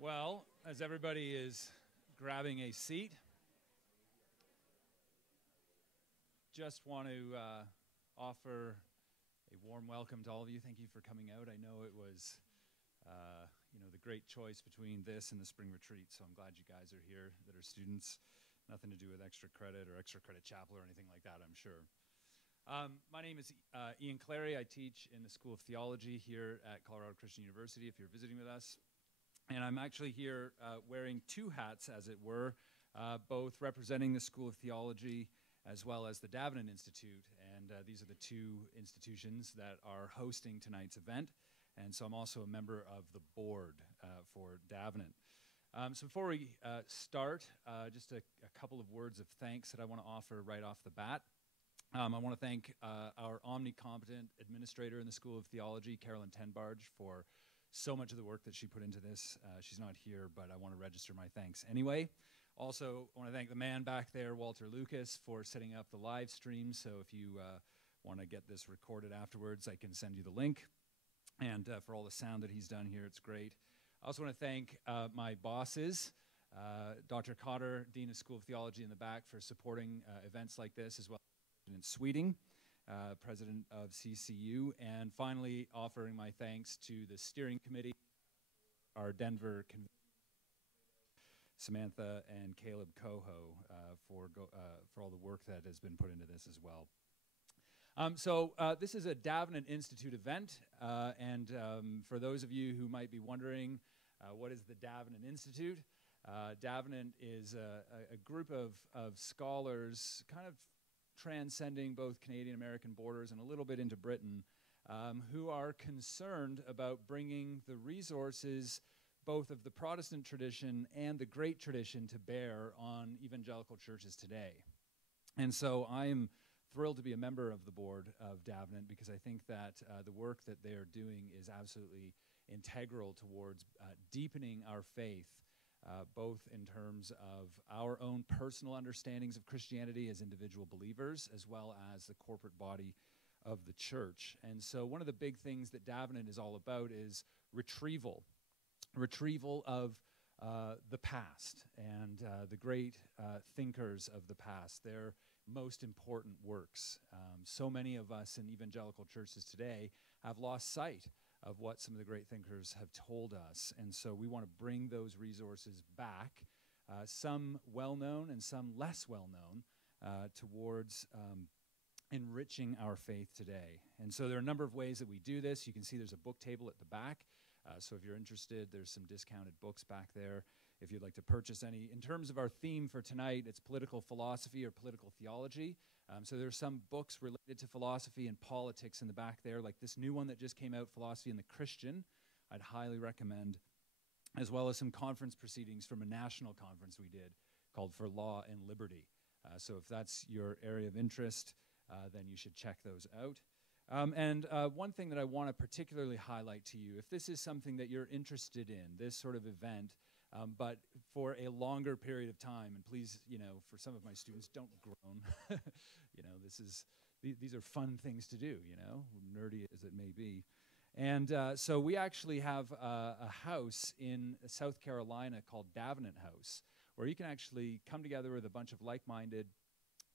Well, as everybody is grabbing a seat, just want to offer a warm welcome to all of you. Thank you for coming out. I know it was, the great choice between this and the spring retreat, so I'm glad you guys are here that are students. Nothing to do with extra credit or extra credit chapel or anything like that, I'm sure. My name is Ian Clary. I teach in the School of Theology here at Colorado Christian University, if you're visiting with us. And I'm actually here wearing two hats, as it were, both representing the School of Theology as well as the Davenant Institute. And these are the two institutions that are hosting tonight's event. And so I'm also a member of the board for Davenant. So before we start, just a couple of words of thanks that I want to offer right off the bat. I want to thank our omnicompetent administrator in the School of Theology, Carolyn Tenbarge, for so much of the work that she put into this. She's not here, but I want to register my thanks anyway. Also, I want to thank the man back there, Walter Lucas, for setting up the live stream. So if you want to get this recorded afterwards, I can send you the link. And for all the sound that he's done here, it's great. I also want to thank my bosses, Dr. Cotter, Dean of School of Theology in the back, for supporting events like this, as well as President Sweeting, president of CCU, and finally offering my thanks to the steering committee, our Denver Samantha and Caleb Coho for all the work that has been put into this as well. So this is a Davenant Institute event, and for those of you who might be wondering, what is the Davenant Institute? Davenant is a group of scholars kind of transcending both Canadian-American borders and a little bit into Britain, who are concerned about bringing the resources both of the Protestant tradition and the great tradition to bear on evangelical churches today. And so I am thrilled to be a member of the board of Davenant because I think that the work that they are doing is absolutely integral towards deepening our faith, both in terms of our own personal understandings of Christianity as individual believers, as well as the corporate body of the church. And so one of the big things that Davenant is all about is retrieval of the past and the great thinkers of the past, their most important works. So many of us in evangelical churches today have lost sight of what some of the great thinkers have told us. And so we want to bring those resources back, some well-known and some less well-known, towards enriching our faith today. And so there are a number of ways that we do this. You can see there's a book table at the back. So if you're interested, there's some discounted books back there if you'd like to purchase any. In terms of our theme for tonight, it's political philosophy or political theology. So there's some books related to philosophy and politics in the back there, like this new one that just came out, Philosophy and the Christian, I'd highly recommend, as well as some conference proceedings from a national conference we did called For Law and Liberty. So if that's your area of interest, then you should check those out. And one thing that I want to particularly highlight to you, if this is something that you're interested in, this sort of event, but for a longer period of time, and please, for some of my students, don't groan. These are fun things to do, nerdy as it may be. And so we actually have a house in South Carolina called Davenant House, where you can actually come together with a bunch of like-minded,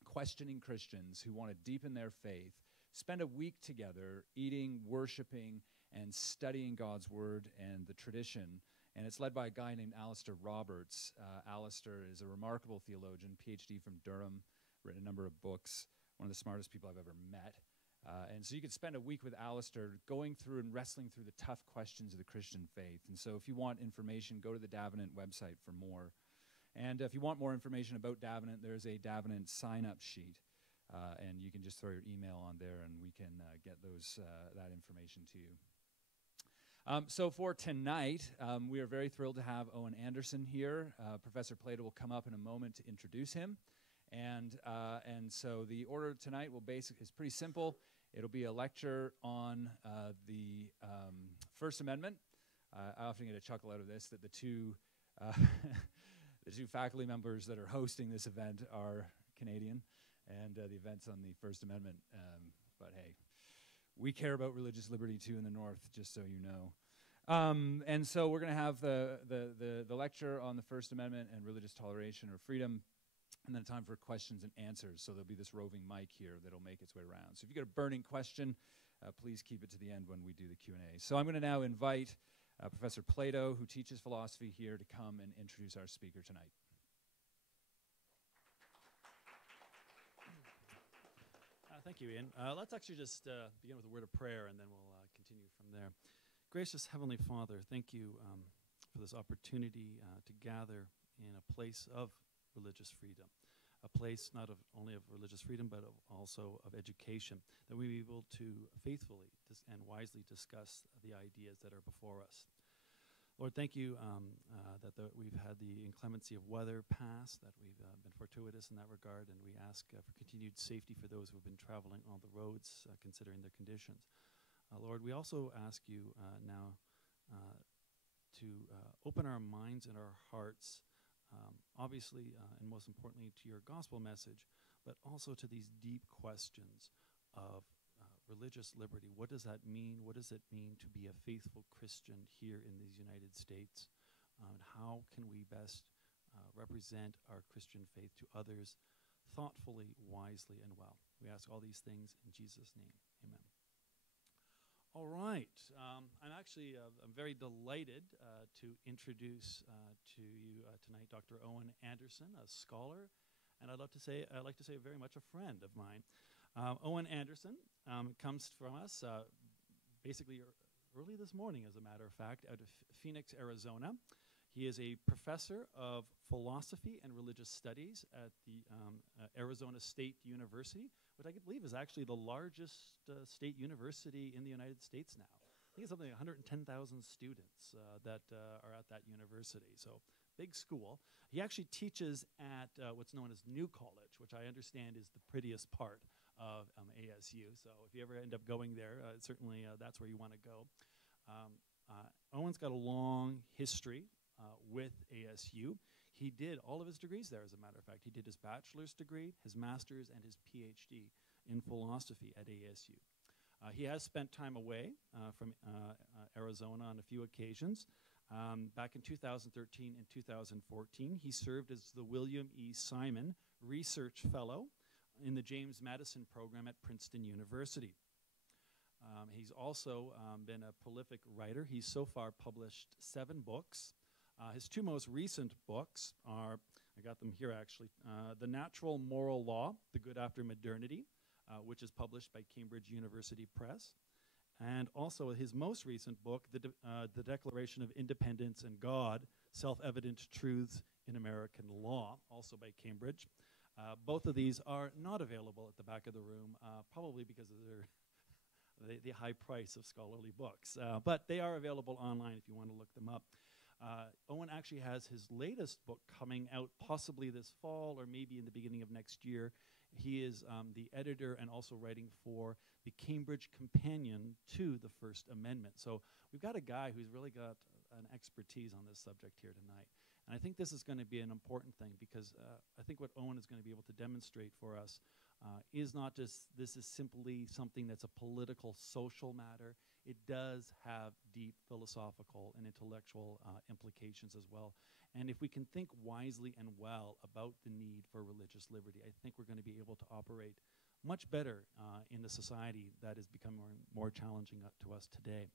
questioning Christians who want to deepen their faith, spend a week together eating, worshiping, and studying God's Word and the tradition. And it's led by a guy named Alistair Roberts. Alistair is a remarkable theologian, PhD from Durham, written a number of books, one of the smartest people I've ever met. And so you could spend a week with Alistair going through and wrestling through the tough questions of the Christian faith. And so if you want information, go to the Davenant website for more. And if you want more information about Davenant, there's a Davenant sign-up sheet. And you can just throw your email on there, and we can get that information to you. So for tonight, we are very thrilled to have Owen Anderson here. Professor Plato will come up in a moment to introduce him. And so the order tonight is pretty simple. It'll be a lecture on the First Amendment. I often get a chuckle out of this, that the two faculty members that are hosting this event are Canadian, and the event's on the First Amendment. But hey, we care about religious liberty too in the North, just so you know. And so we're going to have the lecture on the First Amendment and religious toleration or freedom, and then time for questions and answers. So there'll be this roving mic here that'll make its way around. So if you get a burning question, please keep it to the end when we do the Q&A. So I'm going to now invite Professor Plato, who teaches philosophy here, to come and introduce our speaker tonight. Thank you, Ian. Let's actually just begin with a word of prayer, and then we'll continue from there. Gracious Heavenly Father, thank you for this opportunity to gather in a place of religious freedom, a place not only of religious freedom, but also of education, that we be able to faithfully and wisely discuss the ideas that are before us. Lord, thank you that we've had the inclemency of weather pass, that we've been fortuitous in that regard, and we ask for continued safety for those who have been traveling on the roads, considering their conditions. Lord, we also ask you now to open our minds and our hearts, obviously, and most importantly, to your gospel message, but also to these deep questions of religious liberty. What does that mean? What does it mean to be a faithful Christian here in these United States? And how can we best represent our Christian faith to others thoughtfully, wisely, and well? We ask all these things in Jesus' name. Amen. All right. I'm very delighted to introduce to you tonight Dr. Owen Anderson, a scholar, and I'd like to say very much a friend of mine. Owen Anderson comes from us basically early this morning, as a matter of fact, out of Phoenix, Arizona. He is a professor of philosophy and religious studies at the Arizona State University, which I believe is actually the largest state university in the United States now. I think it's something like 110,000 students that are at that university, so big school. He actually teaches at what's known as New College, which I understand is the prettiest part of ASU. So if you ever end up going there, certainly that's where you want to go. Owen's got a long history with ASU. He did all of his degrees there, as a matter of fact. He did his bachelor's degree, his master's, and his PhD in philosophy at ASU. He has spent time away from Arizona on a few occasions. Back in 2013 and 2014, he served as the William E. Simon Research Fellow in the James Madison program at Princeton University. He's also been a prolific writer. He's so far published 7 books. His 2 most recent books are, I got them here actually, The Natural Moral Law, The Good After Modernity, which is published by Cambridge University Press, and also his most recent book, The Declaration of Independence and God, Self-Evident Truths in American Law, also by Cambridge. Both of these are not available at the back of the room, probably because of the high price of scholarly books. But they are available online if you want to look them up. Owen actually has his latest book coming out possibly this fall or maybe in the beginning of next year. He is the editor and also writing for the Cambridge Companion to the First Amendment. So we've got a guy who's really got an expertise on this subject here tonight. And I think this is going to be an important thing because I think what Owen is going to be able to demonstrate for us is not just this is simply something that's a political, social matter. It does have deep philosophical and intellectual implications as well. And if we can think wisely and well about the need for religious liberty, I think we're going to be able to operate much better in the society that is becoming more challenging to us today.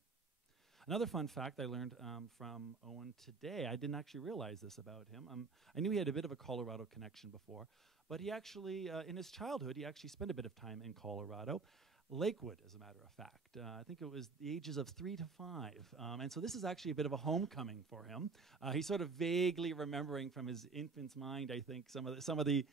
Another fun fact I learned from Owen today, I didn't actually realize this about him. I knew he had a bit of a Colorado connection before, but he actually, in his childhood, he actually spent a bit of time in Colorado. Lakewood, as a matter of fact. I think it was the ages of 3 to 5. And so this is actually a bit of a homecoming for him. He's sort of vaguely remembering from his infant's mind, I think, some of the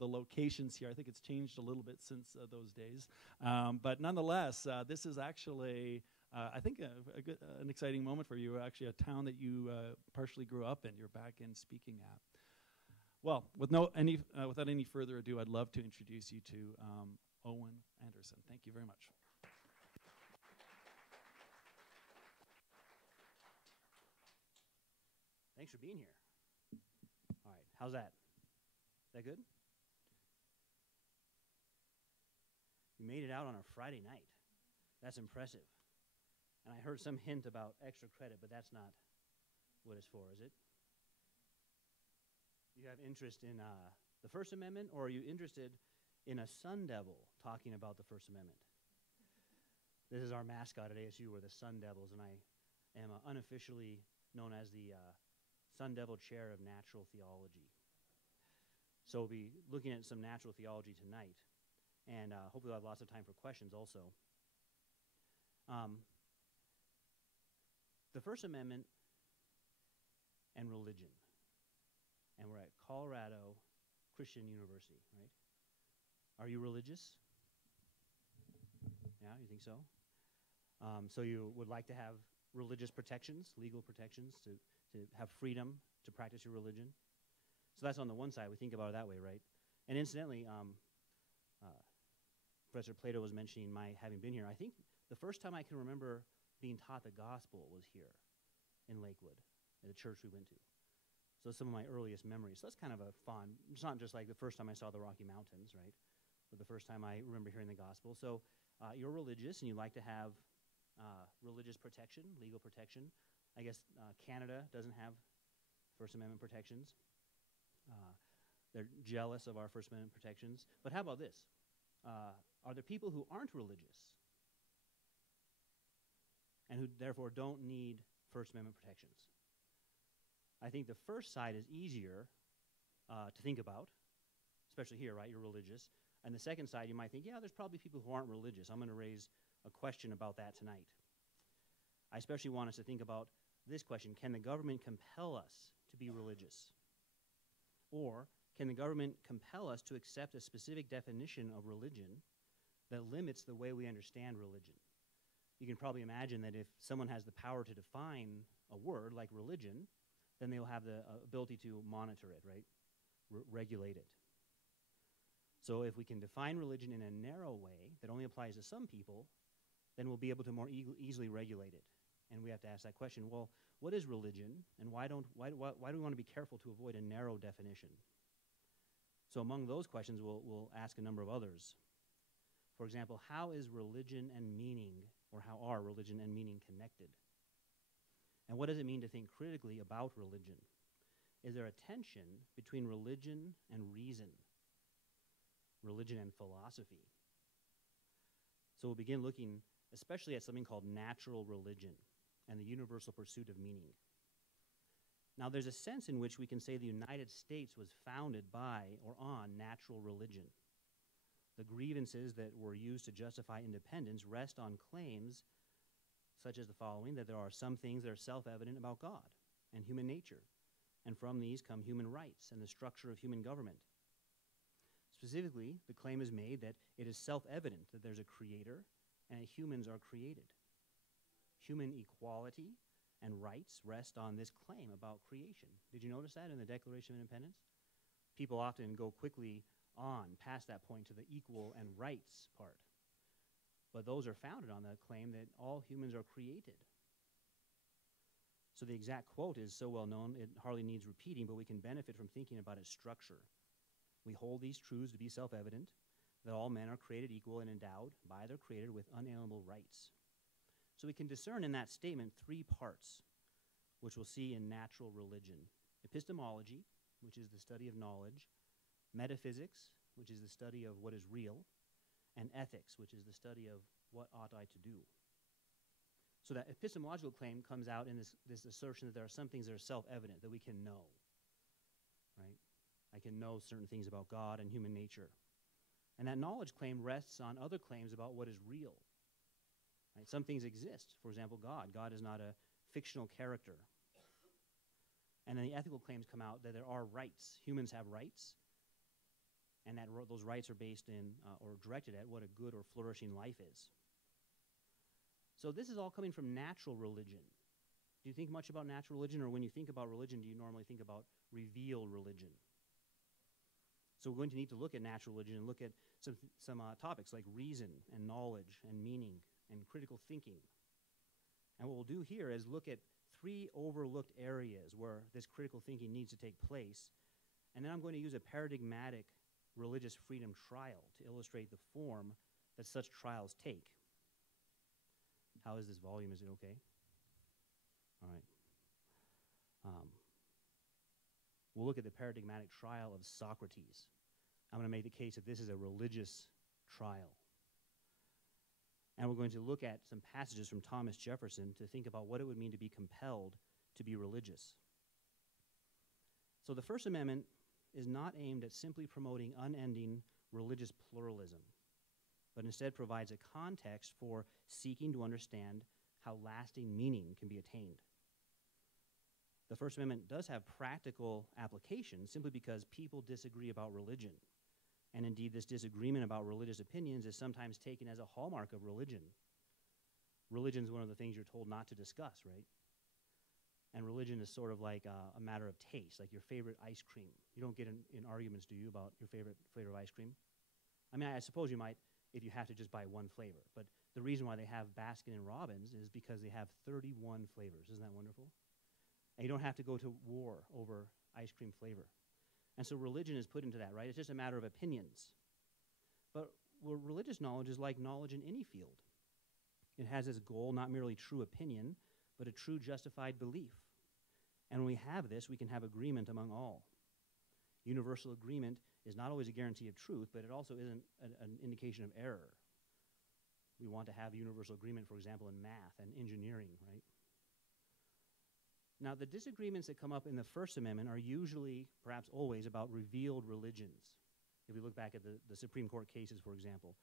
locations here. I think it's changed a little bit since those days. But nonetheless, this is actually, I think, an exciting moment for you, actually a town that you partially grew up in, you're back in speaking at. Well, without any further ado, I'd love to introduce you to Owen Anderson. Thank you very much. Thanks for being here. All right, how's that? Is that good? You made it out on a Friday night. That's impressive. And I heard some hint about extra credit, but that's not what it's for, is it? You have interest in the First Amendment, or are you interested in a sun devil talking about the First Amendment? This is our mascot at ASU. We're the Sun Devils, and I am unofficially known as the Sun Devil Chair of Natural Theology. So we'll be looking at some natural theology tonight, and hopefully we'll have lots of time for questions also. The First Amendment and religion. And we're at Colorado Christian University, right? Are you religious? Yeah, you think so? So you would like to have religious protections, legal protections, to have freedom to practice your religion? So that's on the one side. We think about it that way, right? And incidentally, Professor Plato was mentioning my having been here. I think the first time I can remember being taught the gospel was here in Lakewood, at the church we went to. So some of my earliest memories. So that's kind of a fun, it's not just like the first time I saw the Rocky Mountains, right? But the first time I remember hearing the gospel. So you're religious and you like to have religious protection, legal protection. I guess Canada doesn't have First Amendment protections. They're jealous of our First Amendment protections. But how about this? Are there people who aren't religious and who therefore don't need First Amendment protections? I think the first side is easier to think about, especially here, right? You're religious. And the second side, you might think, yeah, there's probably people who aren't religious. I'm going to raise a question about that tonight. I especially want us to think about this question. Can the government compel us to be religious? Or can the government compel us to accept a specific definition of religion that limits the way we understand religion? You can probably imagine that if someone has the power to define a word like religion, then they'll have the ability to monitor it, right? Regulate it. So if we can define religion in a narrow way that only applies to some people, then we'll be able to more easily regulate it. And we have to ask that question, well, what is religion, and why do we want to be careful to avoid a narrow definition? So among those questions, we'll ask a number of others. For example, how is religion and meaning, or how are religion and meaning connected? And what does it mean to think critically about religion? Is there a tension between religion and reason? Religion and philosophy? So we'll begin looking especially at something called natural religion and the universal pursuit of meaning. Now, there's a sense in which we can say the United States was founded by or on natural religion. The grievances that were used to justify independence rest on claims such as the following, that there are some things that are self-evident about God and human nature, and from these come human rights and the structure of human government. Specifically, the claim is made that it is self-evident that there's a creator and that humans are created. Human equality and rights rest on this claim about creation. Did you notice that in the Declaration of Independence? People often go quickly on past that point to the equal and rights part. But those are founded on the claim that all humans are created. So the exact quote is so well known, it hardly needs repeating, but we can benefit from thinking about its structure. We hold these truths to be self-evident, that all men are created equal and endowed by their Creator with unalienable rights. So we can discern in that statement three parts, which we'll see in natural religion. Epistemology, which is the study of knowledge. Metaphysics, which is the study of what is real. And ethics, which is the study of what ought I to do. So that epistemological claim comes out in this assertion that there are some things that are self-evident, that we can know, right? I can know certain things about God and human nature. And that knowledge claim rests on other claims about what is real. Right? Some things exist. For example, God. God is not a fictional character. And then the ethical claims come out that there are rights. Humans have rights. And that those rights are based in or directed at what a good or flourishing life is. So this is all coming from natural religion. Do you think much about natural religion, or when you think about religion, do you normally think about revealed religion? So we're going to need to look at natural religion and look at some topics like reason and knowledge and meaning and critical thinking. And what we'll do here is look at three overlooked areas where this critical thinking needs to take place. And then I'm going to use a paradigmatic religious freedom trial to illustrate the form that such trials take. How is this volume? Is it okay? All right. We'll look at the paradigmatic trial of Socrates. I'm going to make the case that this is a religious trial. And we're going to look at some passages from Thomas Jefferson to think about what it would mean to be compelled to be religious. So the First Amendment is not aimed at simply promoting unending religious pluralism, but instead provides a context for seeking to understand how lasting meaning can be attained. The First Amendment does have practical applications simply because people disagree about religion. And indeed, this disagreement about religious opinions is sometimes taken as a hallmark of religion. Religion is one of the things you're told not to discuss, right? And religion is sort of like a matter of taste, like your favorite ice cream. You don't get in arguments, do you, about your favorite flavor of ice cream? I mean, I suppose you might if you have to just buy one flavor. But the reason why they have Baskin and Robbins is because they have 31 flavors. Isn't that wonderful? And you don't have to go to war over ice cream flavor. And so religion is put into that, right? It's just a matter of opinions. But religious knowledge is like knowledge in any field. It has as goal not merely true opinion, but a true justified belief. And when we have this, we can have agreement among all. Universal agreement is not always a guarantee of truth, but it also isn't an indication of error. We want to have universal agreement, for example, in math and engineering, right? Now, the disagreements that come up in the First Amendment are usually, perhaps always, about revealed religions. If we look back at the Supreme Court cases, for example,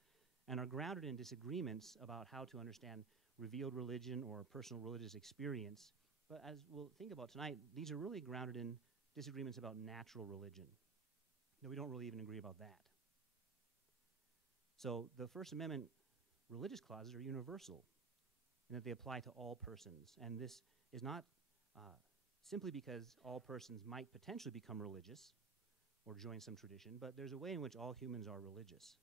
and are grounded in disagreements about how to understand revealed religion or personal religious experience. But as we'll think about tonight, these are really grounded in disagreements about natural religion. No, we don't really even agree about that. So the First Amendment religious clauses are universal in that they apply to all persons. And this is not simply because all persons might potentially become religious or join some tradition, but there's a way in which all humans are religious.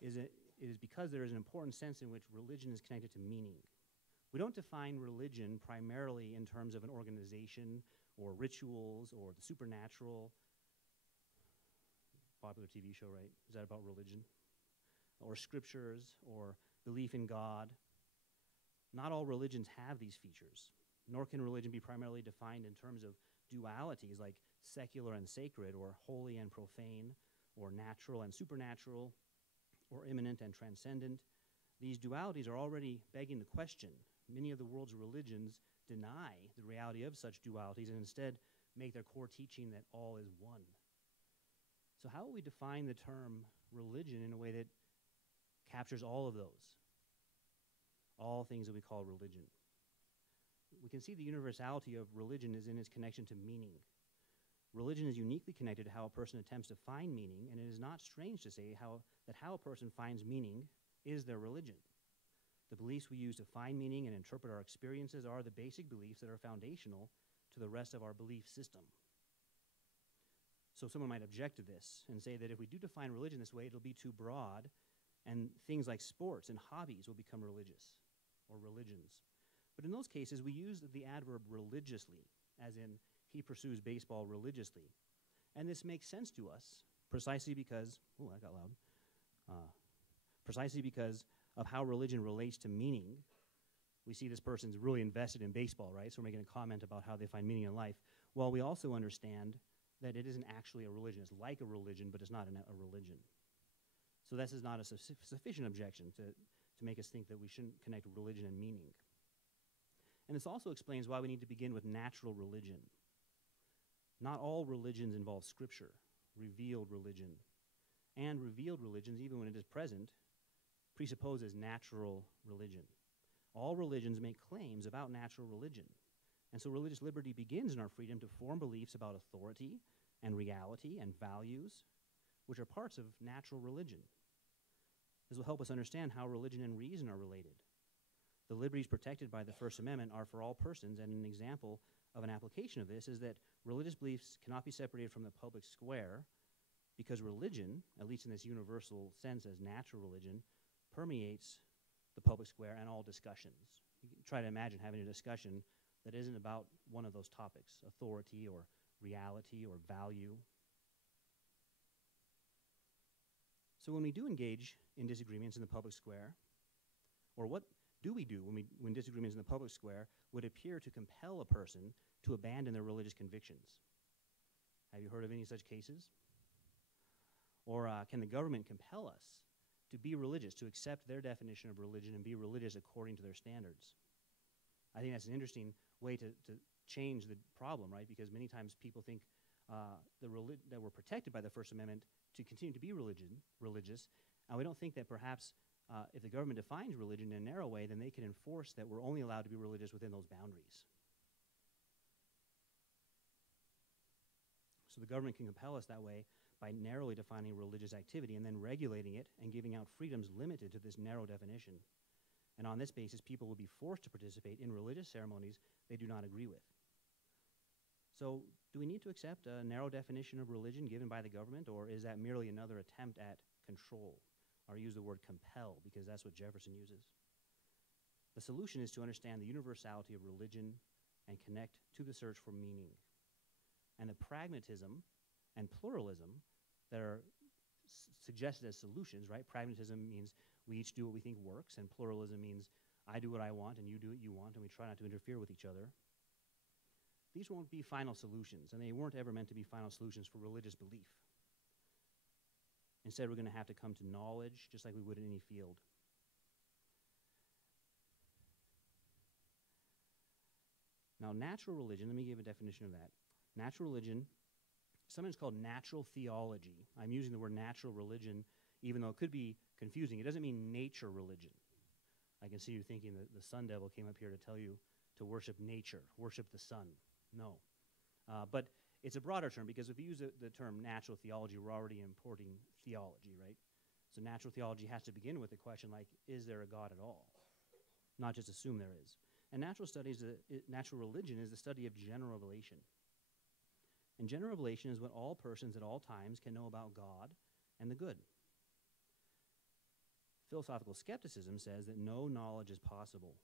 It is because there is an important sense in which religion is connected to meaning. We don't define religion primarily in terms of an organization or rituals or the supernatural. Popular TV show, right? Is that about religion? Or scriptures or belief in God. Not all religions have these features, nor can religion be primarily defined in terms of dualities like secular and sacred, or holy and profane, or natural and supernatural, or immanent and transcendent. These dualities are already begging the question. Many of the world's religions deny the reality of such dualities and instead make their core teaching that all is one. So how will we define the term religion in a way that captures all of those? All things that we call religion. We can see the universality of religion is in its connection to meaning. Religion is uniquely connected to how a person attempts to find meaning, and it is not strange to say that how a person finds meaning is their religion. The beliefs we use to find meaning and interpret our experiences are the basic beliefs that are foundational to the rest of our belief system. So someone might object to this and say that if we do define religion this way, it'll be too broad, and things like sports and hobbies will become religious or religions. But in those cases, we use the adverb religiously, as in he pursues baseball religiously. And this makes sense to us precisely because, oh, that got loud, precisely because of how religion relates to meaning. We see this person's really invested in baseball, right? So we're making a comment about how they find meaning in life. Well, we also understand that it isn't actually a religion. It's like a religion, but it's not a religion. So this is not a sufficient objection to make us think that we shouldn't connect religion and meaning. And this also explains why we need to begin with natural religion. Not all religions involve scripture, revealed religion. And revealed religions, even when it is present, presupposes natural religion. All religions make claims about natural religion. And so religious liberty begins in our freedom to form beliefs about authority and reality and values, which are parts of natural religion. This will help us understand how religion and reason are related. The liberties protected by the First Amendment are for all persons, and an example of an application of this is that religious beliefs cannot be separated from the public square because religion, at least in this universal sense as natural religion, permeates the public square and all discussions. You can try to imagine having a discussion that isn't about one of those topics, authority or reality or value. So when we do engage in disagreements in the public square, Or what do we do when disagreements in the public square would appear to compel a person to abandon their religious convictions? Have you heard of any such cases? Or can the government compel us to be religious, to accept their definition of religion and be religious according to their standards? I think that's an interesting way to change the problem, right? Because many times people think that we're protected by the First Amendment to continue to be religious, and we don't think that perhaps if the government defines religion in a narrow way, then they can enforce that we're only allowed to be religious within those boundaries. So the government can compel us that way by narrowly defining religious activity and then regulating it and giving out freedoms limited to this narrow definition. And on this basis, people will be forced to participate in religious ceremonies they do not agree with. So do we need to accept a narrow definition of religion given by the government, or is that merely another attempt at control? Or use the word compel, because that's what Jefferson uses. The solution is to understand the universality of religion and connect to the search for meaning. And the pragmatism and pluralism that are suggested as solutions, right? Pragmatism means we each do what we think works, and pluralism means I do what I want and you do what you want, and we try not to interfere with each other. These won't be final solutions, and they weren't ever meant to be final solutions for religious belief. Instead, we're going to have to come to knowledge just like we would in any field. Now, natural religion, let me give a definition of that. Natural religion, sometimes called natural theology. I'm using the word natural religion, even though it could be confusing. It doesn't mean nature religion. I can see you thinking that the sun devil came up here to tell you to worship nature, worship the sun. No. But it's a broader term, because if you use the term natural theology, we're already importing theology, right? So natural theology has to begin with a question like, is there a God at all? Not just assume there is. And natural religion is the study of general revelation. And general revelation is what all persons at all times can know about God and the good. Philosophical skepticism says that no knowledge is possible.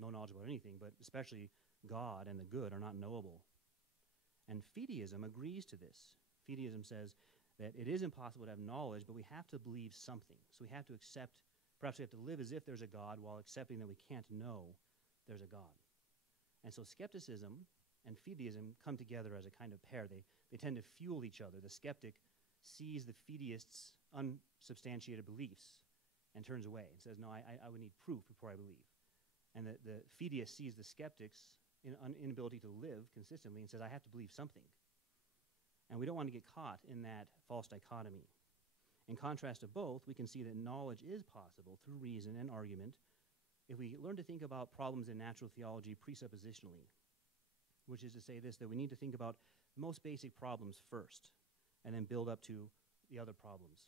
No knowledge about anything, but especially God and the good are not knowable. And fideism agrees to this. Fideism says that it is impossible to have knowledge, but we have to believe something. So we have to accept, perhaps we have to live as if there's a God while accepting that we can't know there's a God. And so skepticism and fideism come together as a kind of pair. They tend to fuel each other. The skeptic sees the fideist's unsubstantiated beliefs and turns away and says, no, I would need proof before I believe. And the fideist sees the skeptic's inability to live consistently and says, I have to believe something. And we don't want to get caught in that false dichotomy. In contrast to both, we can see that knowledge is possible through reason and argument if we learn to think about problems in natural theology presuppositionally, which is to say this, that we need to think about the most basic problems first and then build up to the other problems.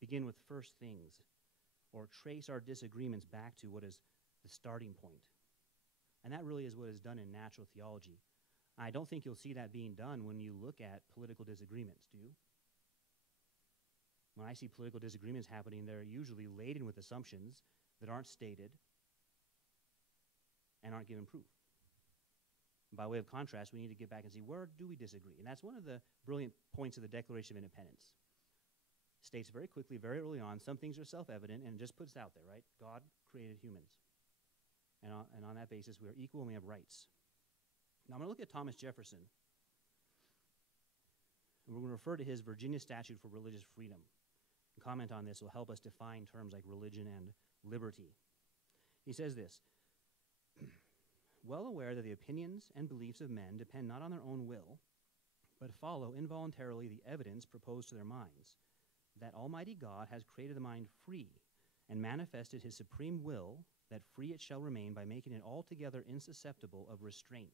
Begin with first things, or trace our disagreements back to what is the starting point. And that really is what is done in natural theology. I don't think you'll see that being done when you look at political disagreements, do you? When I see political disagreements happening, they're usually laden with assumptions that aren't stated and aren't given proof. By way of contrast, we need to get back and see, where do we disagree? And that's one of the brilliant points of the Declaration of Independence. States very quickly, very early on, some things are self-evident, and just puts it out there, right? God created humans. And on that basis, we are equal and we have rights. Now, I'm going to look at Thomas Jefferson. And we're going to refer to his Virginia Statute for Religious Freedom. And comment on this will help us define terms like religion and liberty. He says this, well aware that the opinions and beliefs of men depend not on their own will, but follow involuntarily the evidence proposed to their minds, that Almighty God has created the mind free and manifested his supreme will, that free it shall remain by making it altogether insusceptible of restraint,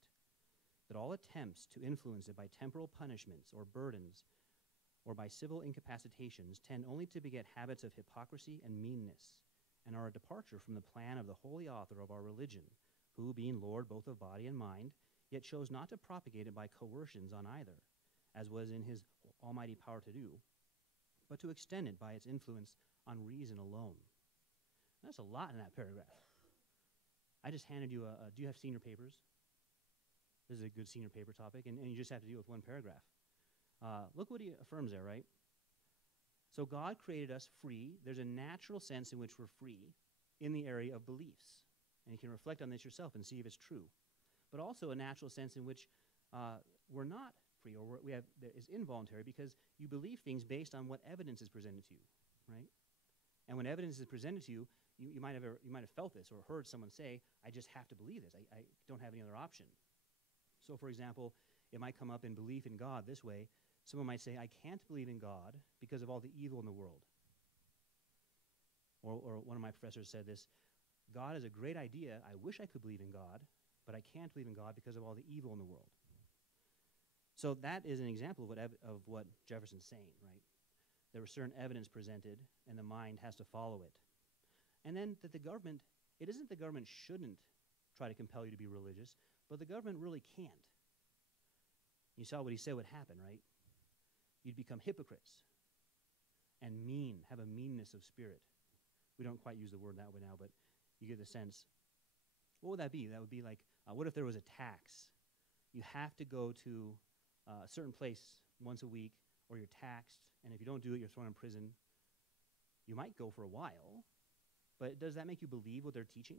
that all attempts to influence it by temporal punishments or burdens or by civil incapacitations tend only to beget habits of hypocrisy and meanness, and are a departure from the plan of the holy author of our religion, who, being Lord both of body and mind, yet chose not to propagate it by coercions on either, as was in his almighty power to do, but to extend it by its influence on reason alone. That's a lot in that paragraph. I just handed you do you have senior papers? This is a good senior paper topic, and you just have to deal with one paragraph. Look what he affirms there, right? So God created us free. There's a natural sense in which we're free. in the area of beliefs. And you can reflect on this yourself and see if it's true. But also a natural sense in which we're not free, or that is involuntary, because you believe things based on what evidence is presented to you, right? And when evidence is presented to you, you might have felt this or heard someone say, I just have to believe this. I don't have any other option. So, for example, it might come up in belief in God this way. Someone might say, I can't believe in God because of all the evil in the world. Or one of my professors said this, God is a great idea. I wish I could believe in God, but I can't believe in God because of all the evil in the world. So that is an example of what Jefferson's saying, right? There was certain evidence presented, and the mind has to follow it. And then that the government, it isn't the government shouldn't try to compel you to be religious, but the government really can't. You saw what he said would happen, right? You'd become hypocrites and mean, have a meanness of spirit. We don't quite use the word that way now, but you get the sense. What would that be? That would be like, what if there was a tax? You have to go to a certain place once a week, or you're taxed, and if you don't do it, you're thrown in prison. You might go for a while, but does that make you believe what they're teaching?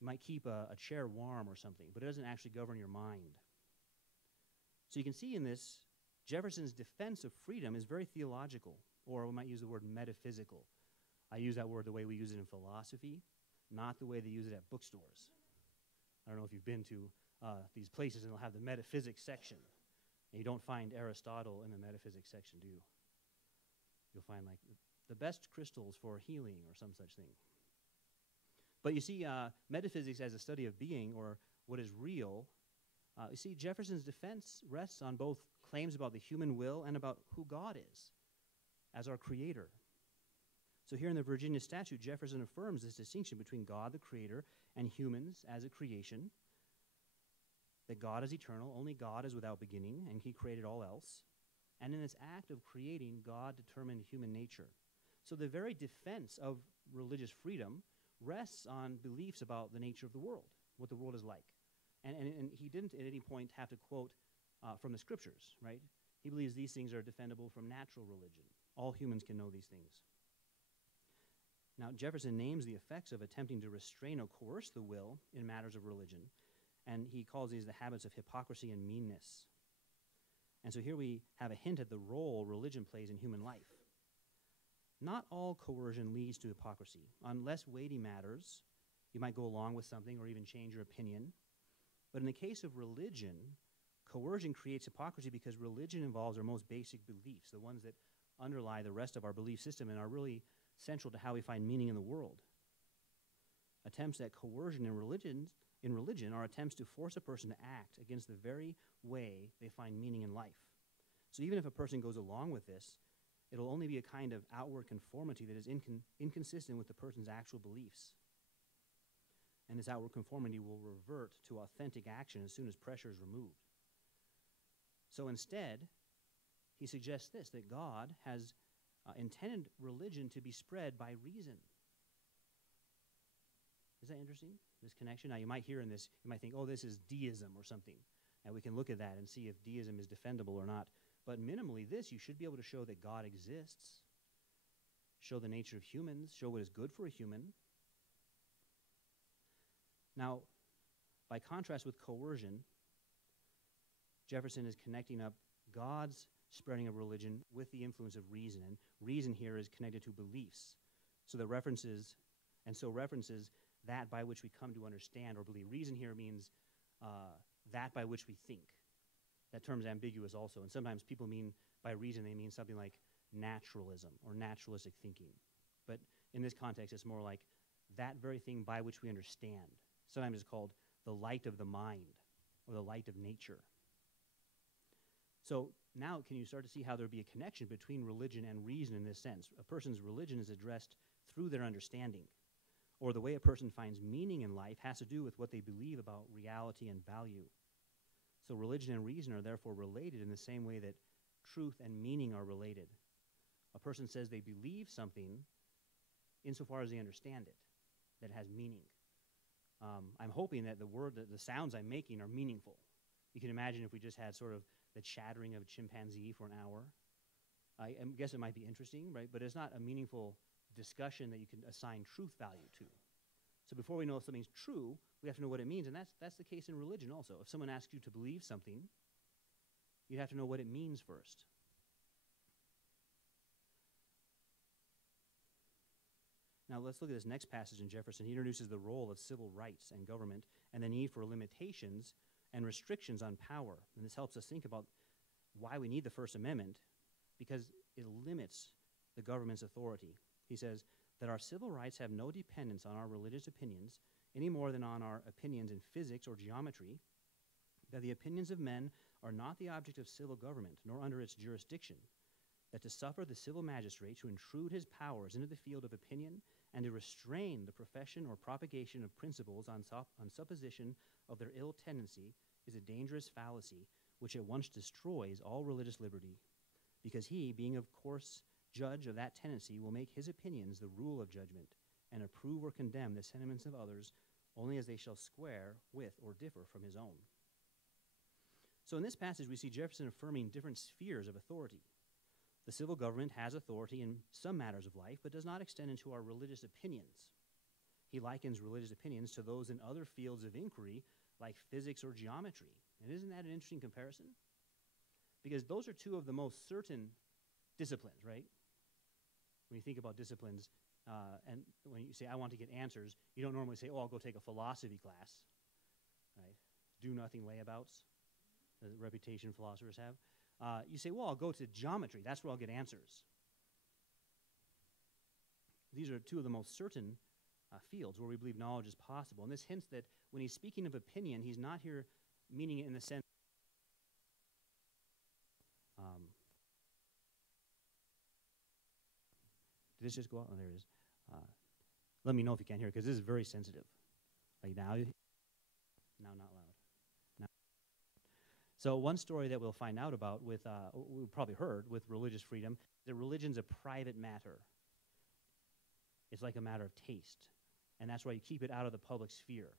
You might keep a chair warm or something, but it doesn't actually govern your mind. So you can see in this, Jefferson's defense of freedom is very theological, or we might use the word metaphysical. I use that word the way we use it in philosophy, not the way they use it at bookstores. I don't know if you've been to these places and they'll have the metaphysics section. And you don't find Aristotle in the metaphysics section, do you? You'll find like the best crystals for healing or some such thing. But you see, metaphysics as a study of being, or what is real, you see, Jefferson's defense rests on both claims about the human will and about who God is as our creator. So here in the Virginia Statute, Jefferson affirms this distinction between God, the creator, and humans as a creation, that God is eternal, only God is without beginning, and he created all else. And in this act of creating, God determined human nature. So the very defense of religious freedom rests on beliefs about the nature of the world, what the world is like. And he didn't at any point have to quote from the scriptures, right? He believes these things are defendable from natural religion. All humans can know these things. Now, Jefferson names the effects of attempting to restrain or coerce the will in matters of religion, and he calls these the habits of hypocrisy and meanness. And so here we have a hint at the role religion plays in human life. Not all coercion leads to hypocrisy. On less weighty matters, you might go along with something or even change your opinion. But in the case of religion, coercion creates hypocrisy because religion involves our most basic beliefs, the ones that underlie the rest of our belief system and are really central to how we find meaning in the world. Attempts at coercion in religion are attempts to force a person to act against the very way they find meaning in life. So even if a person goes along with this, it'll only be a kind of outward conformity that is inconsistent with the person's actual beliefs. And this outward conformity will revert to authentic action as soon as pressure is removed. So instead, he suggests this, that God has intended religion to be spread by reason. Is that interesting, this connection? Now, you might hear in this, you might think, oh, this is deism or something. And we can look at that and see if deism is defendable or not. But minimally this, you should be able to show that God exists, show the nature of humans, show what is good for a human. Now, by contrast with coercion, Jefferson is connecting up God's spreading of religion with the influence of reason. And reason here is connected to beliefs. So references that by which we come to understand or believe. Reason here means that by which we think. That term is ambiguous also. And sometimes people mean, by reason, they mean something like naturalism or naturalistic thinking. But in this context, it's more like that very thing by which we understand. Sometimes it's called the light of the mind or the light of nature. So now can you start to see how there would be a connection between religion and reason in this sense? A person's religion is addressed through their understanding, or the way a person finds meaning in life has to do with what they believe about reality and value. So religion and reason are therefore related in the same way that truth and meaning are related. A person says they believe something insofar as they understand it, that it has meaning. I'm hoping that the sounds I'm making are meaningful. You can imagine if we just had sort of the chattering of a chimpanzee for an hour. I guess it might be interesting, right? But it's not a meaningful discussion that you can assign truth value to. So before we know if something's true, we have to know what it means, and that's the case in religion also. If someone asks you to believe something, you have to know what it means first. Now let's look at this next passage in Jefferson. He introduces the role of civil rights and government and the need for limitations and restrictions on power. And this helps us think about why we need the First Amendment, because it limits the government's authority. He says that our civil rights have no dependence on our religious opinions any more than on our opinions in physics or geometry, that the opinions of men are not the object of civil government, nor under its jurisdiction, that to suffer the civil magistrate to intrude his powers into the field of opinion and to restrain the profession or propagation of principles on supposition of their ill tendency is a dangerous fallacy which at once destroys all religious liberty, because he, being of course judge of that tendency, will make his opinions the rule of judgment, and approve or condemn the sentiments of others only as they shall square with or differ from his own. So in this passage, we see Jefferson affirming different spheres of authority. The civil government has authority in some matters of life, but does not extend into our religious opinions. He likens religious opinions to those in other fields of inquiry, like physics or geometry. And isn't that an interesting comparison? Because those are two of the most certain disciplines, right? When you think about disciplines, and when you say, I want to get answers, you don't normally say, oh, I'll go take a philosophy class, right? Do-nothing layabouts, the reputation philosophers have. You say, well, I'll go to geometry. That's where I'll get answers. These are two of the most certain fields where we believe knowledge is possible. And this hints that when he's speaking of opinion, he's not here meaning it in the sense did this just go out? Oh, there it is. Let me know if you can't hear it, because this is very sensitive. Like now not loud. Now. So one story that we'll find out about with, we've probably heard with religious freedom, that religion's a private matter. It's like a matter of taste. And that's why you keep it out of the public sphere.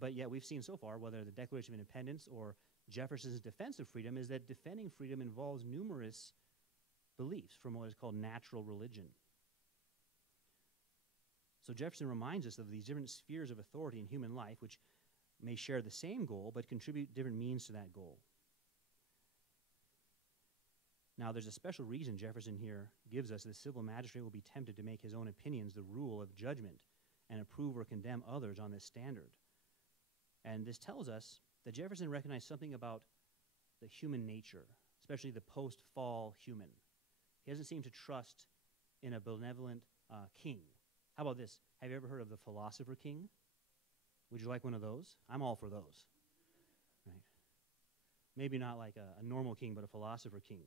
But yet we've seen so far, whether the Declaration of Independence or Jefferson's defense of freedom, is that defending freedom involves numerous beliefs from what is called natural religion. So Jefferson reminds us of these different spheres of authority in human life, which may share the same goal, but contribute different means to that goal. Now, there's a special reason Jefferson here gives us the civil magistrate will be tempted to make his own opinions the rule of judgment and approve or condemn others on this standard. And this tells us that Jefferson recognized something about the human nature, especially the post-fall human. He doesn't seem to trust in a benevolent king. How about this? Have you ever heard of the philosopher king? Would you like one of those? I'm all for those. Right. Maybe not like a normal king, but a philosopher king.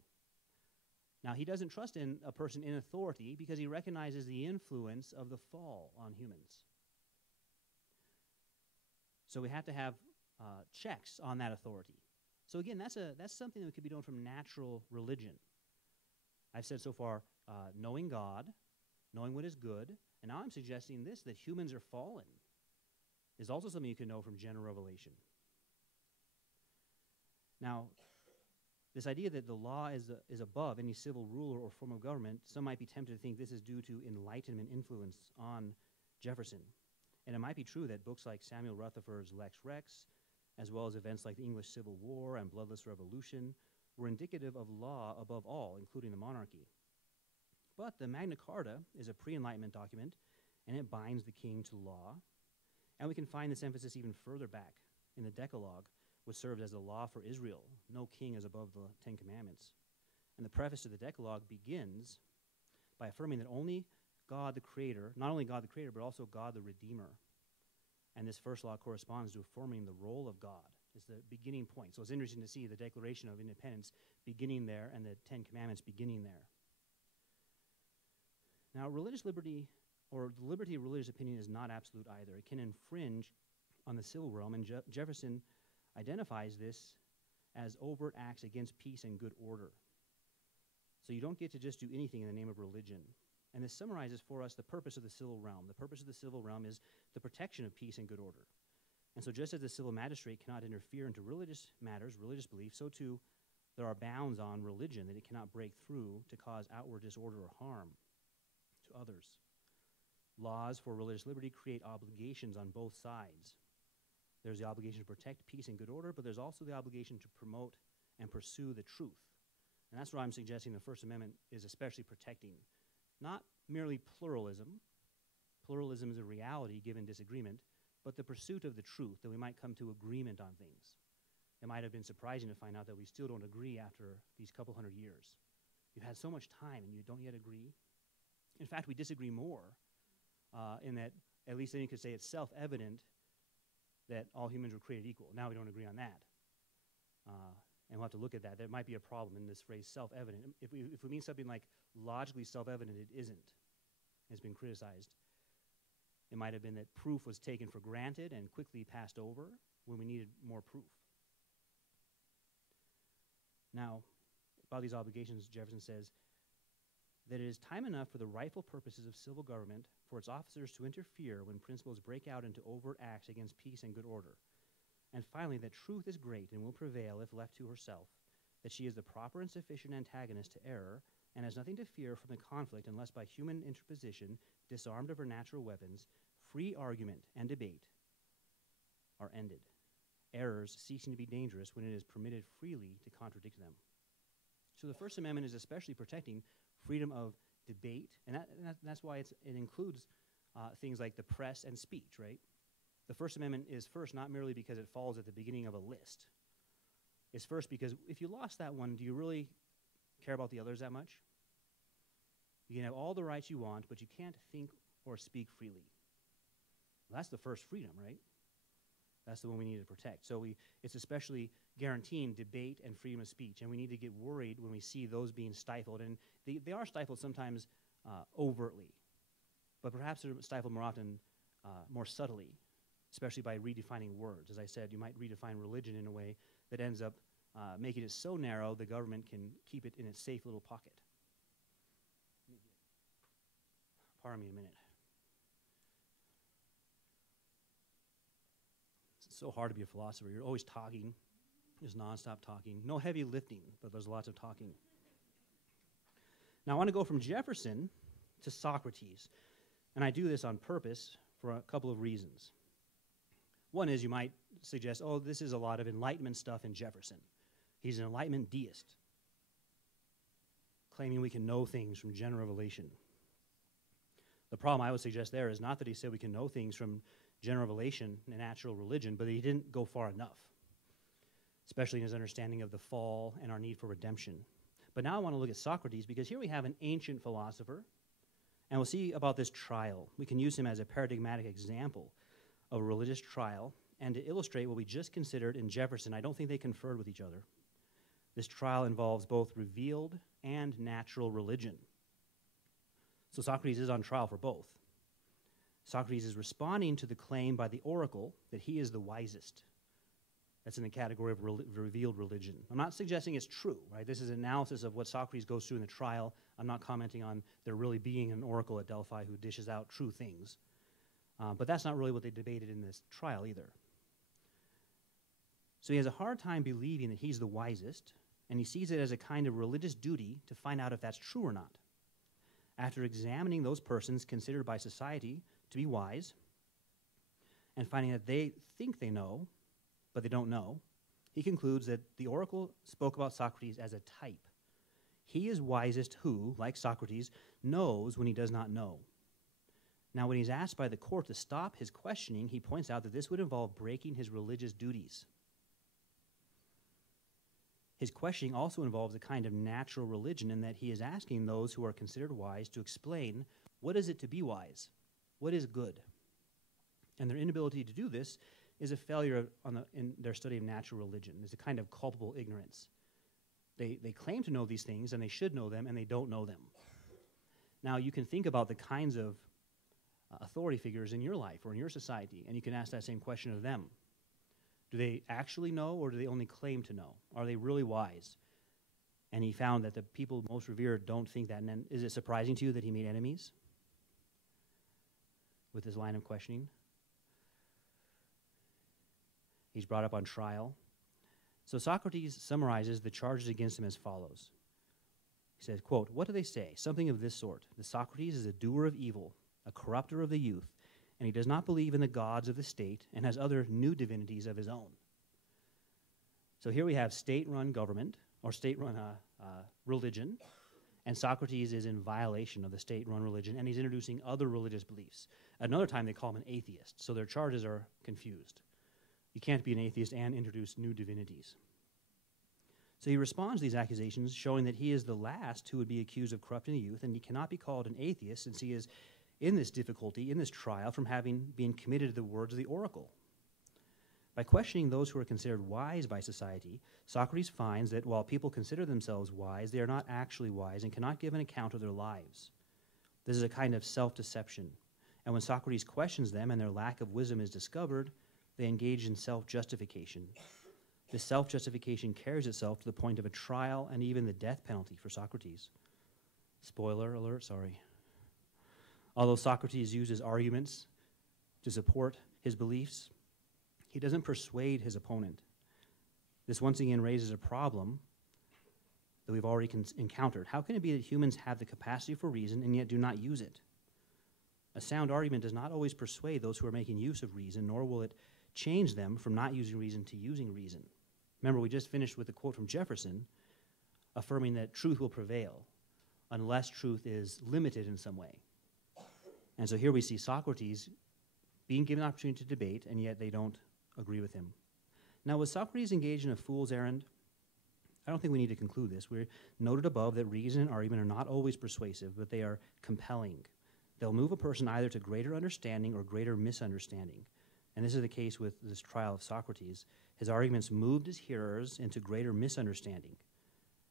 Now, he doesn't trust in a person in authority because he recognizes the influence of the fall on humans. So we have to have checks on that authority. So again, that's something that could be done from natural religion. I've said so far, knowing God, knowing what is good, and now I'm suggesting this, that humans are fallen, is also something you can know from general revelation. Now, this idea that the law is above any civil rule or form of government, some might be tempted to think this is due to Enlightenment influence on Jefferson. And it might be true that books like Samuel Rutherford's Lex Rex, as well as events like the English Civil War and Bloodless Revolution, were indicative of law above all, including the monarchy. But the Magna Carta is a pre-Enlightenment document, and it binds the king to law. And we can find this emphasis even further back in the Decalogue, which serves as the law for Israel. No king is above the Ten Commandments. And the preface to the Decalogue begins by affirming that only God the Creator, not only God the Creator, but also God the Redeemer. And this first law corresponds to affirming the role of God. It's the beginning point. So it's interesting to see the Declaration of Independence beginning there and the Ten Commandments beginning there. Now, religious liberty, or the liberty of religious opinion, is not absolute either. It can infringe on the civil realm, and Jefferson identifies this as overt acts against peace and good order. So you don't get to just do anything in the name of religion. And this summarizes for us the purpose of the civil realm. The purpose of the civil realm is the protection of peace and good order. And so just as the civil magistrate cannot interfere into religious matters, religious beliefs, so too there are bounds on religion that it cannot break through to cause outward disorder or harm to others. Laws for religious liberty create obligations on both sides. There's the obligation to protect peace and good order, but there's also the obligation to promote and pursue the truth. And that's why I'm suggesting the First Amendment is especially protecting not merely pluralism. Pluralism is a reality given disagreement, but the pursuit of the truth, that we might come to agreement on things. It might have been surprising to find out that we still don't agree after these couple hundred years. You've had so much time and you don't yet agree. In fact, we disagree more in that, at least then you could say it's self-evident that all humans were created equal. Now we don't agree on that. And we'll have to look at that. There might be a problem in this phrase, self-evident. If we mean something like logically self-evident, it isn't. It's been criticized. It might have been that proof was taken for granted and quickly passed over when we needed more proof. Now, about these obligations, Jefferson says that it is time enough for the rightful purposes of civil government for its officers to interfere when principles break out into overt acts against peace and good order. And finally, that truth is great and will prevail if left to herself, that she is the proper and sufficient antagonist to error and has nothing to fear from the conflict unless by human interposition, disarmed of her natural weapons, free argument and debate are ended, errors ceasing to be dangerous when it is permitted freely to contradict them. So the First Amendment is especially protecting freedom of debate, and that's why it includes things like the press and speech, right? The First Amendment is first not merely because it falls at the beginning of a list. It's first because if you lost that one, do you really care about the others that much? You can have all the rights you want, but you can't think or speak freely. Well, that's the first freedom, right? That's the one we need to protect. So it's especially guaranteeing debate and freedom of speech, and we need to get worried when we see those being stifled. And they are stifled sometimes overtly, but perhaps they're stifled more often more subtly, especially by redefining words. As I said, you might redefine religion in a way that ends up making it so narrow the government can keep it in its safe little pocket. Pardon me a minute. It's so hard to be a philosopher. You're always talking. There's nonstop talking. No heavy lifting, but there's lots of talking. Now I want to go from Jefferson to Socrates. And I do this on purpose for a couple of reasons. One is you might suggest, oh, this is a lot of Enlightenment stuff in Jefferson. He's an Enlightenment deist, claiming we can know things from general revelation. The problem I would suggest there is not that he said we can know things from general revelation and natural religion, but he didn't go far enough, especially in his understanding of the fall and our need for redemption. But now I want to look at Socrates, because here we have an ancient philosopher, and we'll see about this trial. We can use him as a paradigmatic example of a religious trial, and to illustrate what we just considered in Jefferson. I don't think they conferred with each other. This trial involves both revealed and natural religion. So Socrates is on trial for both. Socrates is responding to the claim by the oracle that he is the wisest. That's in the category of revealed religion. I'm not suggesting it's true, right? This is an analysis of what Socrates goes through in the trial. I'm not commenting on there really being an oracle at Delphi who dishes out true things. But that's not really what they debated in this trial either. So he has a hard time believing that he's the wisest, and he sees it as a kind of religious duty to find out if that's true or not. After examining those persons considered by society to be wise, and finding that they think they know, but they don't know, he concludes that the oracle spoke about Socrates as a type. He is wisest who, like Socrates, knows when he does not know. Now, when he's asked by the court to stop his questioning, he points out that this would involve breaking his religious duties. His questioning also involves a kind of natural religion in that he is asking those who are considered wise to explain what is it to be wise, what is good. And their inability to do this is a failure in their study of natural religion. It's a kind of culpable ignorance. They claim to know these things, and they should know them, and they don't know them. Now, you can think about the kinds of authority figures in your life or in your society, and you can ask that same question of them. Do they actually know, or do they only claim to know? Are they really wise? And he found that the people most revered don't think that. And then, is it surprising to you that he made enemies with this line of questioning? He's brought up on trial. So Socrates summarizes the charges against him as follows. He says, quote, "What do they say? Something of this sort. That Socrates is a doer of evil, a corrupter of the youth, and he does not believe in the gods of the state and has other new divinities of his own. So here we have state-run government, or state-run religion, and Socrates is in violation of the state-run religion, and he's introducing other religious beliefs. Another time they call him an atheist, so their charges are confused. You can't be an atheist and introduce new divinities. So he responds to these accusations, showing that he is the last who would be accused of corrupting the youth, and he cannot be called an atheist since he is in this difficulty, in this trial, from having been committed to the words of the oracle. By questioning those who are considered wise by society, Socrates finds that while people consider themselves wise, they are not actually wise and cannot give an account of their lives. This is a kind of self-deception. And when Socrates questions them and their lack of wisdom is discovered, they engage in self-justification. This self-justification carries itself to the point of a trial and even the death penalty for Socrates. Spoiler alert, sorry. Although Socrates uses arguments to support his beliefs, he doesn't persuade his opponent. This once again raises a problem that we've already encountered. How can it be that humans have the capacity for reason and yet do not use it? A sound argument does not always persuade those who are making use of reason, nor will it change them from not using reason to using reason. Remember, we just finished with a quote from Jefferson affirming that truth will prevail unless truth is limited in some way. And so here we see Socrates being given an opportunity to debate, and yet they don't agree with him. Now, was Socrates engaged in a fool's errand? I don't think we need to conclude this. We're noted above that reason and argument are not always persuasive, but they are compelling. They'll move a person either to greater understanding or greater misunderstanding. And this is the case with this trial of Socrates. His arguments moved his hearers into greater misunderstanding.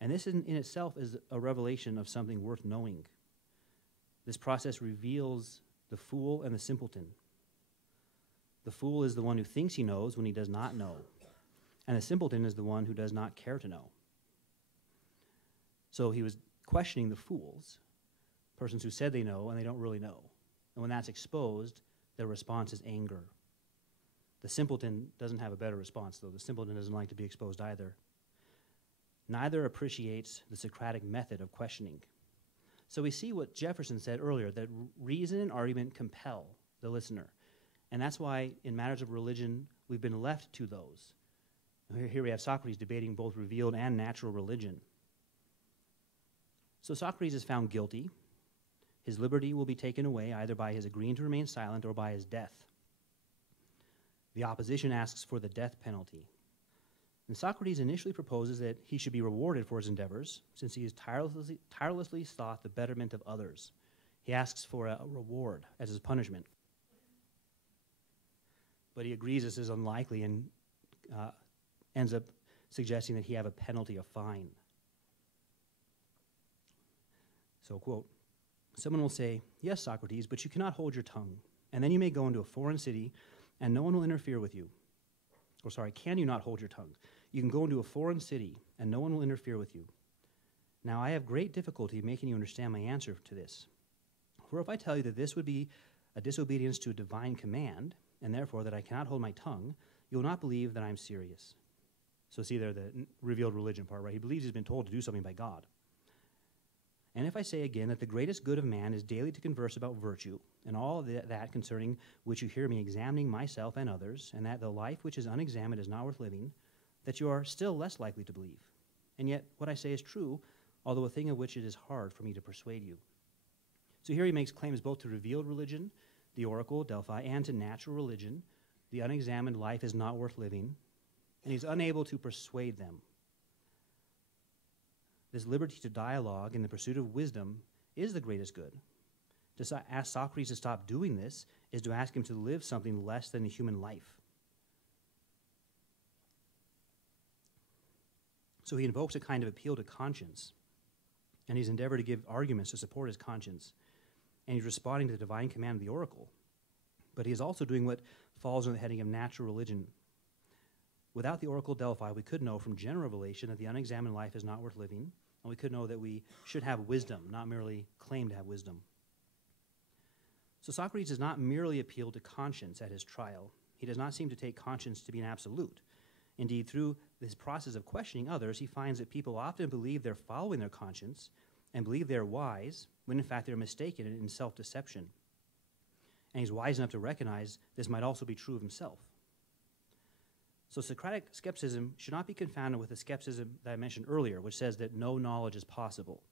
And this in itself is a revelation of something worth knowing. This process reveals the fool and the simpleton. The fool is the one who thinks he knows when he does not know. And the simpleton is the one who does not care to know. So he was questioning the fools, persons who said they know and they don't really know. And when that's exposed, their response is anger. The simpleton doesn't have a better response, though. The simpleton doesn't like to be exposed either. Neither appreciates the Socratic method of questioning. So we see what Jefferson said earlier, that reason and argument compel the listener. And that's why in matters of religion, we've been left to those. Here we have Socrates debating both revealed and natural religion. So Socrates is found guilty. His liberty will be taken away either by his agreeing to remain silent or by his death. The opposition asks for the death penalty. And Socrates initially proposes that he should be rewarded for his endeavors, since he has tirelessly sought the betterment of others. He asks for a reward as his punishment. But he agrees this is unlikely and ends up suggesting that he have a penalty, a fine. So, quote, someone will say, "Yes, Socrates, but you cannot hold your tongue. And then you may go into a foreign city, and no one will interfere with you." Or sorry, can you not hold your tongue? You can go into a foreign city, and no one will interfere with you. Now, I have great difficulty making you understand my answer to this. For if I tell you that this would be a disobedience to a divine command, and therefore that I cannot hold my tongue, you will not believe that I am serious. So see there the revealed religion part, right? He believes he's been told to do something by God. And if I say again that the greatest good of man is daily to converse about virtue, and all that concerning which you hear me examining myself and others, and that the life which is unexamined is not worth living, that you are still less likely to believe. And yet what I say is true, although a thing of which it is hard for me to persuade you. So here he makes claims both to revealed religion, the oracle, Delphi, and to natural religion. The unexamined life is not worth living, and he's unable to persuade them. This liberty to dialogue in the pursuit of wisdom is the greatest good. To ask Socrates to stop doing this is to ask him to live something less than a human life. So he invokes a kind of appeal to conscience, and he's endeavored to give arguments to support his conscience, and he's responding to the divine command of the oracle. But he is also doing what falls under the heading of natural religion. Without the oracle Delphi, we could know from general revelation that the unexamined life is not worth living, and we could know that we should have wisdom, not merely claim to have wisdom. So Socrates does not merely appeal to conscience at his trial. He does not seem to take conscience to be an absolute. Indeed, through this process of questioning others, he finds that people often believe they're following their conscience and believe they're wise, when in fact they're mistaken in self-deception. and he's wise enough to recognize this might also be true of himself. So Socratic skepticism should not be confounded with the skepticism that I mentioned earlier, which says that no knowledge is possible.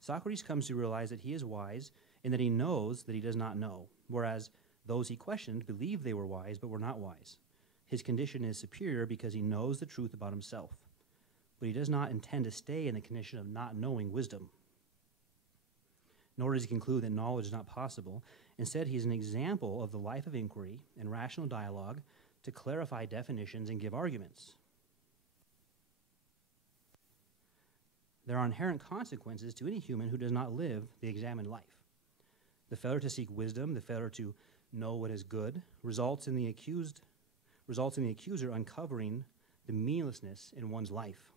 Socrates comes to realize that he is wise in that he knows that he does not know, whereas those he questioned believed they were wise but were not wise. His condition is superior because he knows the truth about himself, but he does not intend to stay in the condition of not knowing wisdom. Nor does he conclude that knowledge is not possible. Instead, he is an example of the life of inquiry and rational dialogue to clarify definitions and give arguments. There are inherent consequences to any human who does not live the examined life. The failure to seek wisdom, the failure to know what is good, results in the accuser uncovering the meaninglessness in one's life.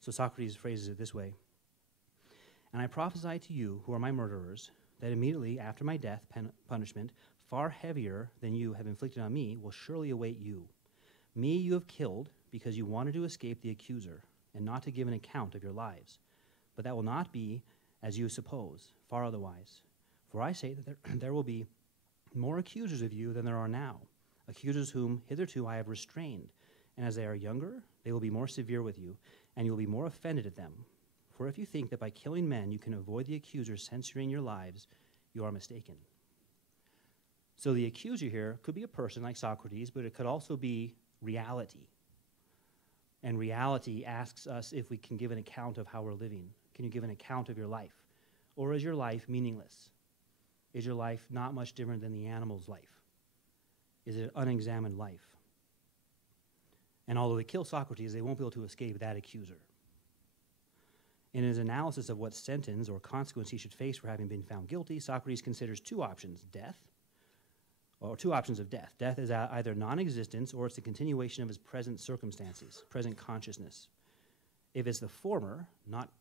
So Socrates phrases it this way: "And I prophesy to you, who are my murderers, that immediately after my death, punishment far heavier than you have inflicted on me will surely await you. Me you have killed because you wanted to escape the accuser and not to give an account of your lives. But that will not be as you suppose, far otherwise. For I say that there will be more accusers of you than there are now, accusers whom hitherto I have restrained, and as they are younger, they will be more severe with you, and you will be more offended at them. For if you think that by killing men you can avoid the accuser censoring your lives, you are mistaken." So the accuser here could be a person like Socrates, but it could also be reality. And reality asks us if we can give an account of how we're living. Can you give an account of your life? Or is your life meaningless? Is your life not much different than the animal's life? Is it an unexamined life? And although they kill Socrates, they won't be able to escape that accuser. In his analysis of what sentence or consequence he should face for having been found guilty, Socrates considers two options of death. Death is either non-existence or it's the continuation of his present circumstances, present consciousness. If it's the former, not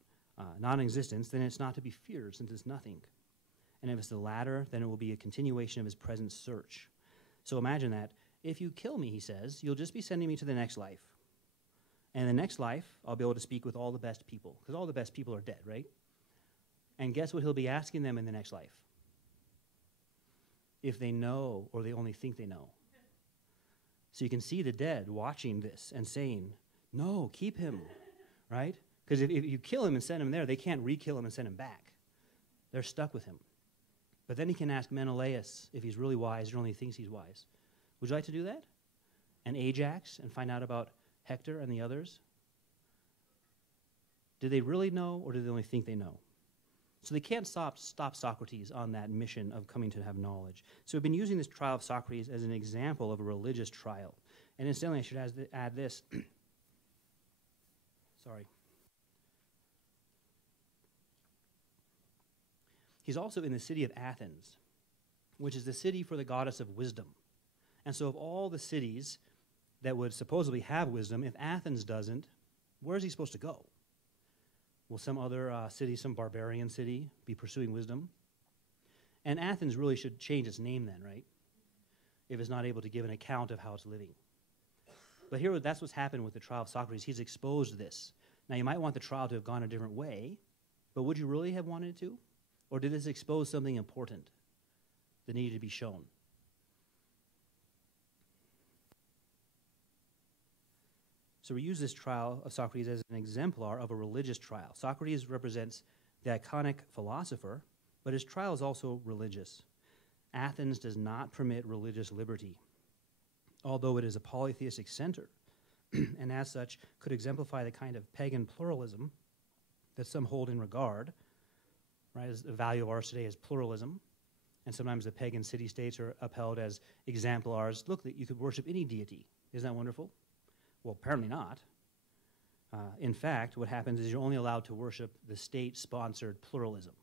non-existence, then it's not to be feared since it's nothing. And if it's the latter, then it will be a continuation of his present search. So imagine that. If you kill me, he says, you'll just be sending me to the next life. And in the next life, I'll be able to speak with all the best people, because all the best people are dead, right? And guess what he'll be asking them in the next life? If they know or they only think they know. So you can see the dead watching this and saying, no, keep him, right? Because if you kill him and send him there, they can't re-kill him and send him back. They're stuck with him. But then he can ask Menelaus if he's really wise or only thinks he's wise. Would you like to do that? And Ajax and find out about Hector and the others? Did they really know or did they only think they know? So they can't stop Socrates on that mission of coming to have knowledge. So we've been using this trial of Socrates as an example of a religious trial. And incidentally, I should add this. Sorry. He's also in the city of Athens, which is the city for the goddess of wisdom. And so of all the cities that would supposedly have wisdom, if Athens doesn't, where is he supposed to go? Will some other city, some barbarian city, be pursuing wisdom? And Athens really should change its name then, right? If it's not able to give an account of how it's living. But here, that's what's happened with the trial of Socrates. He's exposed this. Now, you might want the trial to have gone a different way, but would you really have wanted it to? Or did this expose something important that needed to be shown? So we use this trial of Socrates as an exemplar of a religious trial. Socrates represents the iconic philosopher, but his trial is also religious. Athens does not permit religious liberty, although it is a polytheistic center, and as such could exemplify the kind of pagan pluralism that some hold in regard, right? As the value of ours today is pluralism, and sometimes the pagan city-states are upheld as exemplars. Look, that you could worship any deity. Isn't that wonderful? Well, apparently not. In fact, what happens is you're only allowed to worship the state-sponsored pluralism.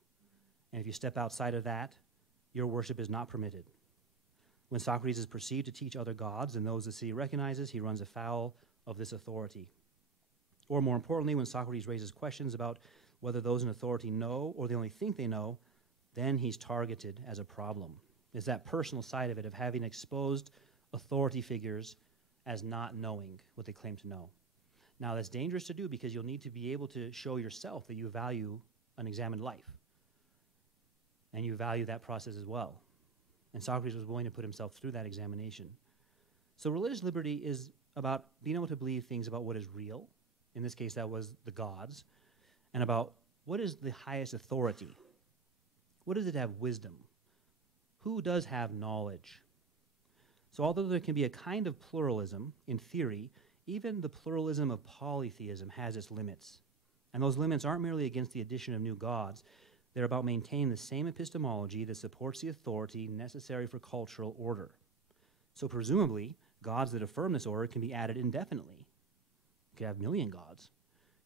And if you step outside of that, your worship is not permitted. When Socrates is perceived to teach other gods and those the city recognizes, he runs afoul of this authority. Or more importantly, when Socrates raises questions about whether those in authority know or they only think they know, then he's targeted as a problem. It's that personal side of it, of having exposed authority figures as not knowing what they claim to know. Now, that's dangerous to do because you'll need to be able to show yourself that you value an examined life. And you value that process as well. And Socrates was willing to put himself through that examination. So religious liberty is about being able to believe things about what is real. In this case, that was the gods. And about what is the highest authority? What does it have wisdom? Who does have knowledge? So although there can be a kind of pluralism in theory, even the pluralism of polytheism has its limits. And those limits aren't merely against the addition of new gods. They're about maintaining the same epistemology that supports the authority necessary for cultural order. So presumably, gods that affirm this order can be added indefinitely. You could have a million gods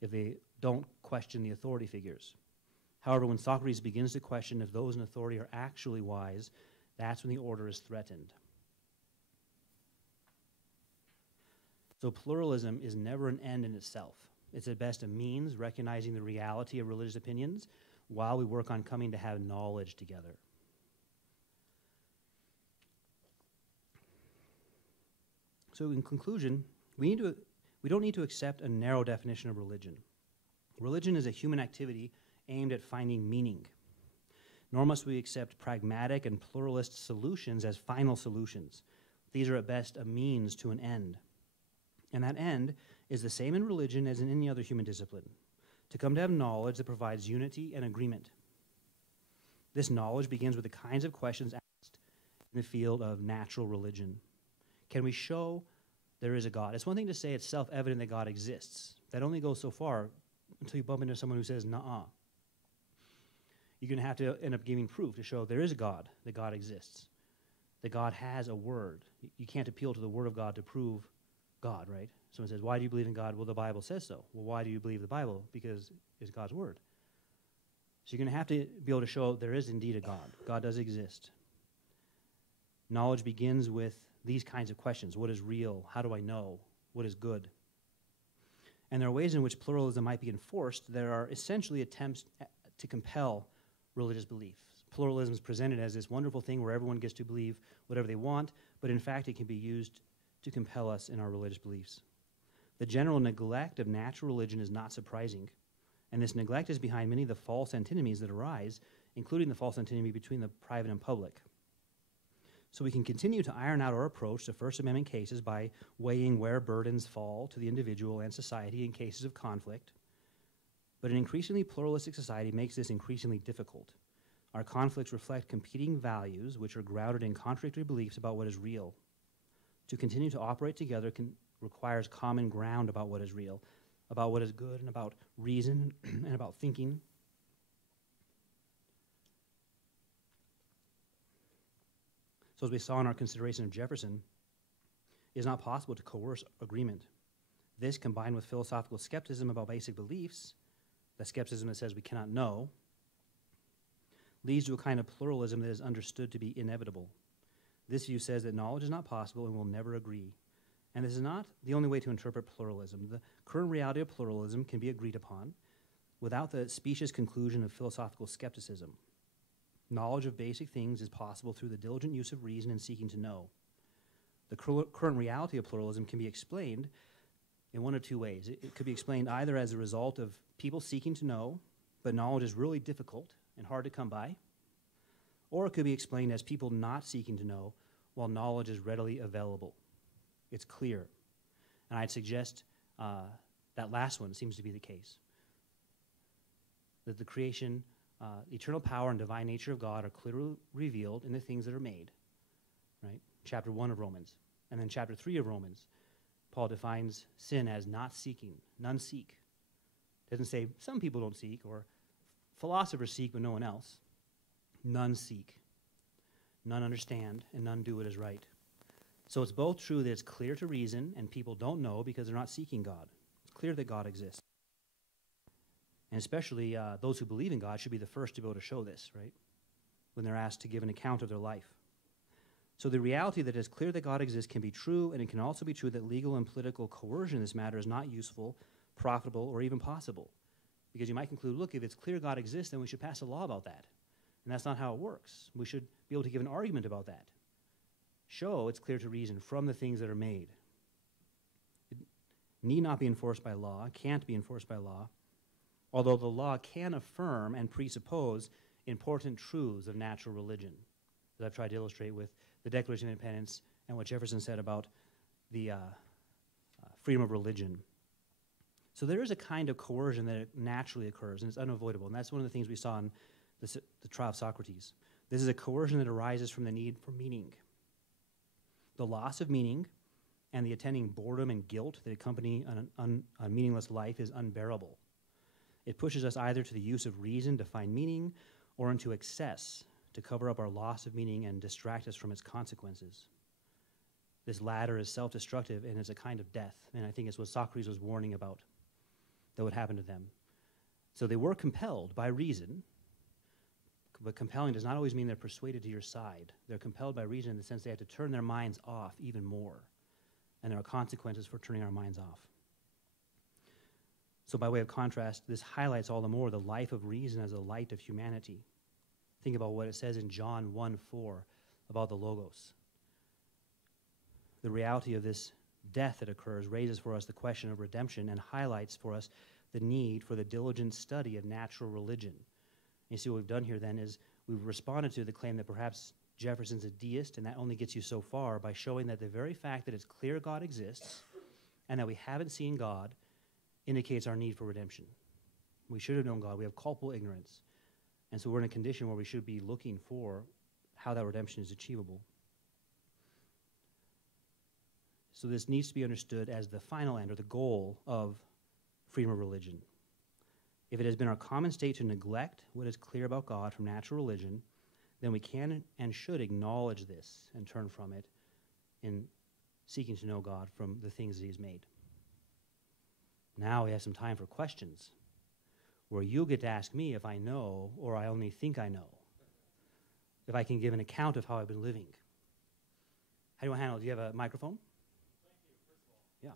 if they don't question the authority figures. However, when Socrates begins to question if those in authority are actually wise, that's when the order is threatened. So pluralism is never an end in itself. It's at best a means recognizing the reality of religious opinions while we work on coming to have knowledge together. So in conclusion, we don't need to accept a narrow definition of religion. Religion is a human activity aimed at finding meaning. Nor must we accept pragmatic and pluralist solutions as final solutions. These are at best a means to an end. And that end is the same in religion as in any other human discipline, to come to have knowledge that provides unity and agreement. This knowledge begins with the kinds of questions asked in the field of natural religion. Can we show there is a God? It's one thing to say it's self-evident that God exists. That only goes so far until you bump into someone who says, nuh-uh. You're going to have to end up giving proof to show there is a God, that God exists, that God has a word. You can't appeal to the word of God to prove God, right? Someone says, why do you believe in God? Well, the Bible says so. Well, why do you believe the Bible? Because it's God's word. So you're going to have to be able to show there is indeed a God. God does exist. Knowledge begins with these kinds of questions. What is real? How do I know? What is good? And there are ways in which pluralism might be enforced. There are essentially attempts to compel religious beliefs. Pluralism is presented as this wonderful thing where everyone gets to believe whatever they want, but in fact it can be used to compel us in our religious beliefs. The general neglect of natural religion is not surprising, and this neglect is behind many of the false antinomies that arise, including the false antinomy between the private and public. So we can continue to iron out our approach to First Amendment cases by weighing where burdens fall to the individual and society in cases of conflict. But an increasingly pluralistic society makes this increasingly difficult. Our conflicts reflect competing values which are grounded in contradictory beliefs about what is real. To continue to operate together requires common ground about what is real, about what is good, and about reason, and about thinking. So as we saw in our consideration of Jefferson, it is not possible to coerce agreement. This, combined with philosophical skepticism about basic beliefs, the skepticism that says we cannot know, leads to a kind of pluralism that is understood to be inevitable. This view says that knowledge is not possible and will never agree. And this is not the only way to interpret pluralism. The current reality of pluralism can be agreed upon without the specious conclusion of philosophical skepticism. Knowledge of basic things is possible through the diligent use of reason and seeking to know. The current reality of pluralism can be explained in one of two ways. It could be explained either as a result of people seeking to know, but knowledge is really difficult and hard to come by, or it could be explained as people not seeking to know while knowledge is readily available. It's clear. And I'd suggest that last one seems to be the case. That the creation, eternal power and divine nature of God are clearly revealed in the things that are made, right? Chapter 1 of Romans. And then chapter 3 of Romans, Paul defines sin as not seeking. None seek. Doesn't say some people don't seek or philosophers seek but no one else. None seek. None understand and none do what is right. So it's both true that it's clear to reason and people don't know because they're not seeking God. It's clear that God exists. And especially those who believe in God should be the first to be able to show this, right? When they're asked to give an account of their life. So the reality that it's clear that God exists can be true, and it can also be true that legal and political coercion in this matter is not useful, profitable, or even possible. Because you might conclude, look, if it's clear God exists, then we should pass a law about that. And that's not how it works. We should be able to give an argument about that. Show it's clear to reason from the things that are made. It need not be enforced by law, can't be enforced by law, although the law can affirm and presuppose important truths of natural religion. as I've tried to illustrate with the Declaration of Independence and what Jefferson said about the freedom of religion. So there is a kind of coercion that naturally occurs, and it's unavoidable. And that's one of the things we saw in the trial of Socrates. This is a coercion that arises from the need for meaning. The loss of meaning and the attending boredom and guilt that accompany a meaningless life is unbearable. It pushes us either to the use of reason to find meaning or into excess to cover up our loss of meaning and distract us from its consequences. This latter is self-destructive and is a kind of death, and I think it's what Socrates was warning about that would happen to them. So they were compelled by reason, but compelling does not always mean they're persuaded to your side. They're compelled by reason in the sense they have to turn their minds off even more, and there are consequences for turning our minds off. So by way of contrast, this highlights all the more the life of reason as a light of humanity. Think about what it says in John 1:4 about the Logos. The reality of this death that occurs raises for us the question of redemption and highlights for us the need for the diligent study of natural religion. You see what we've done here then is we've responded to the claim that perhaps Jefferson's a deist, and that only gets you so far by showing that the very fact that it's clear God exists and that we haven't seen God indicates our need for redemption. We should have known God. We have culpable ignorance. And so we're in a condition where we should be looking for how that redemption is achievable. So this needs to be understood as the final end or the goal of freedom of religion. If it has been our common state to neglect what is clear about God from natural religion, then we can and should acknowledge this and turn from it in seeking to know God from the things that He's made. Now we have some time for questions, where you'll get to ask me if I know or I only think I know, if I can give an account of how I've been living. How do you want to handle it? Do you have a microphone? Yeah.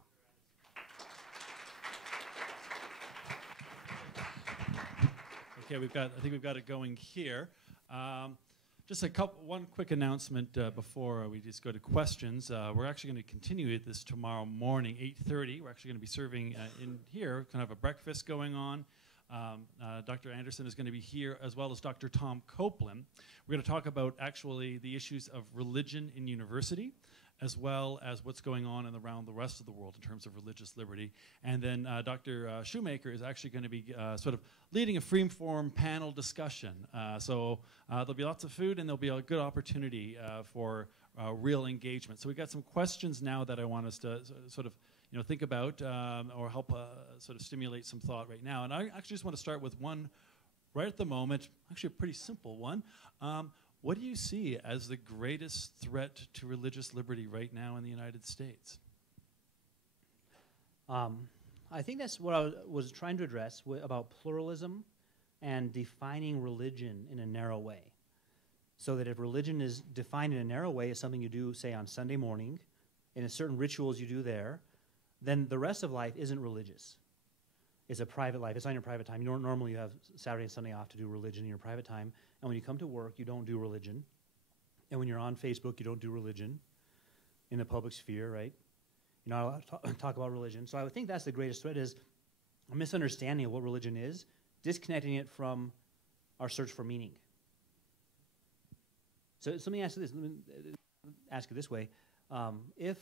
Okay, I think we've got it going here. Just one quick announcement before we just go to questions. We're actually going to continue this tomorrow morning, 8:30. We're actually going to be serving in here, kind of a breakfast going on. Dr. Anderson is going to be here, as well as Dr. Tom Copeland. We're going to talk about actually the issues of religion in university, as well as what's going on around the rest of the world in terms of religious liberty. And then Dr. Shoemaker is actually going to be sort of leading a free-form panel discussion. So there'll be lots of food, and there'll be a good opportunity for real engagement. So we've got some questions now that I want us to sort of think about or help sort of stimulate some thought right now. And I actually just want to start with one right at the moment, actually a pretty simple one. What do you see as the greatest threat to religious liberty right now in the United States? I think that's what I was trying to address about pluralism and defining religion in a narrow way. So that if religion is defined in a narrow way as something you do, say, on Sunday morning, and certain rituals you do there, then the rest of life isn't religious. It's a private life. It's on your private time. Normally you have Saturday and Sunday off to do religion in your private time. And when you come to work, you don't do religion. And when you're on Facebook, you don't do religion in the public sphere, right? You're not allowed to talk about religion. So I would think that's the greatest threat, is a misunderstanding of what religion is, disconnecting it from our search for meaning. So let me ask you this. Let me ask it this way. If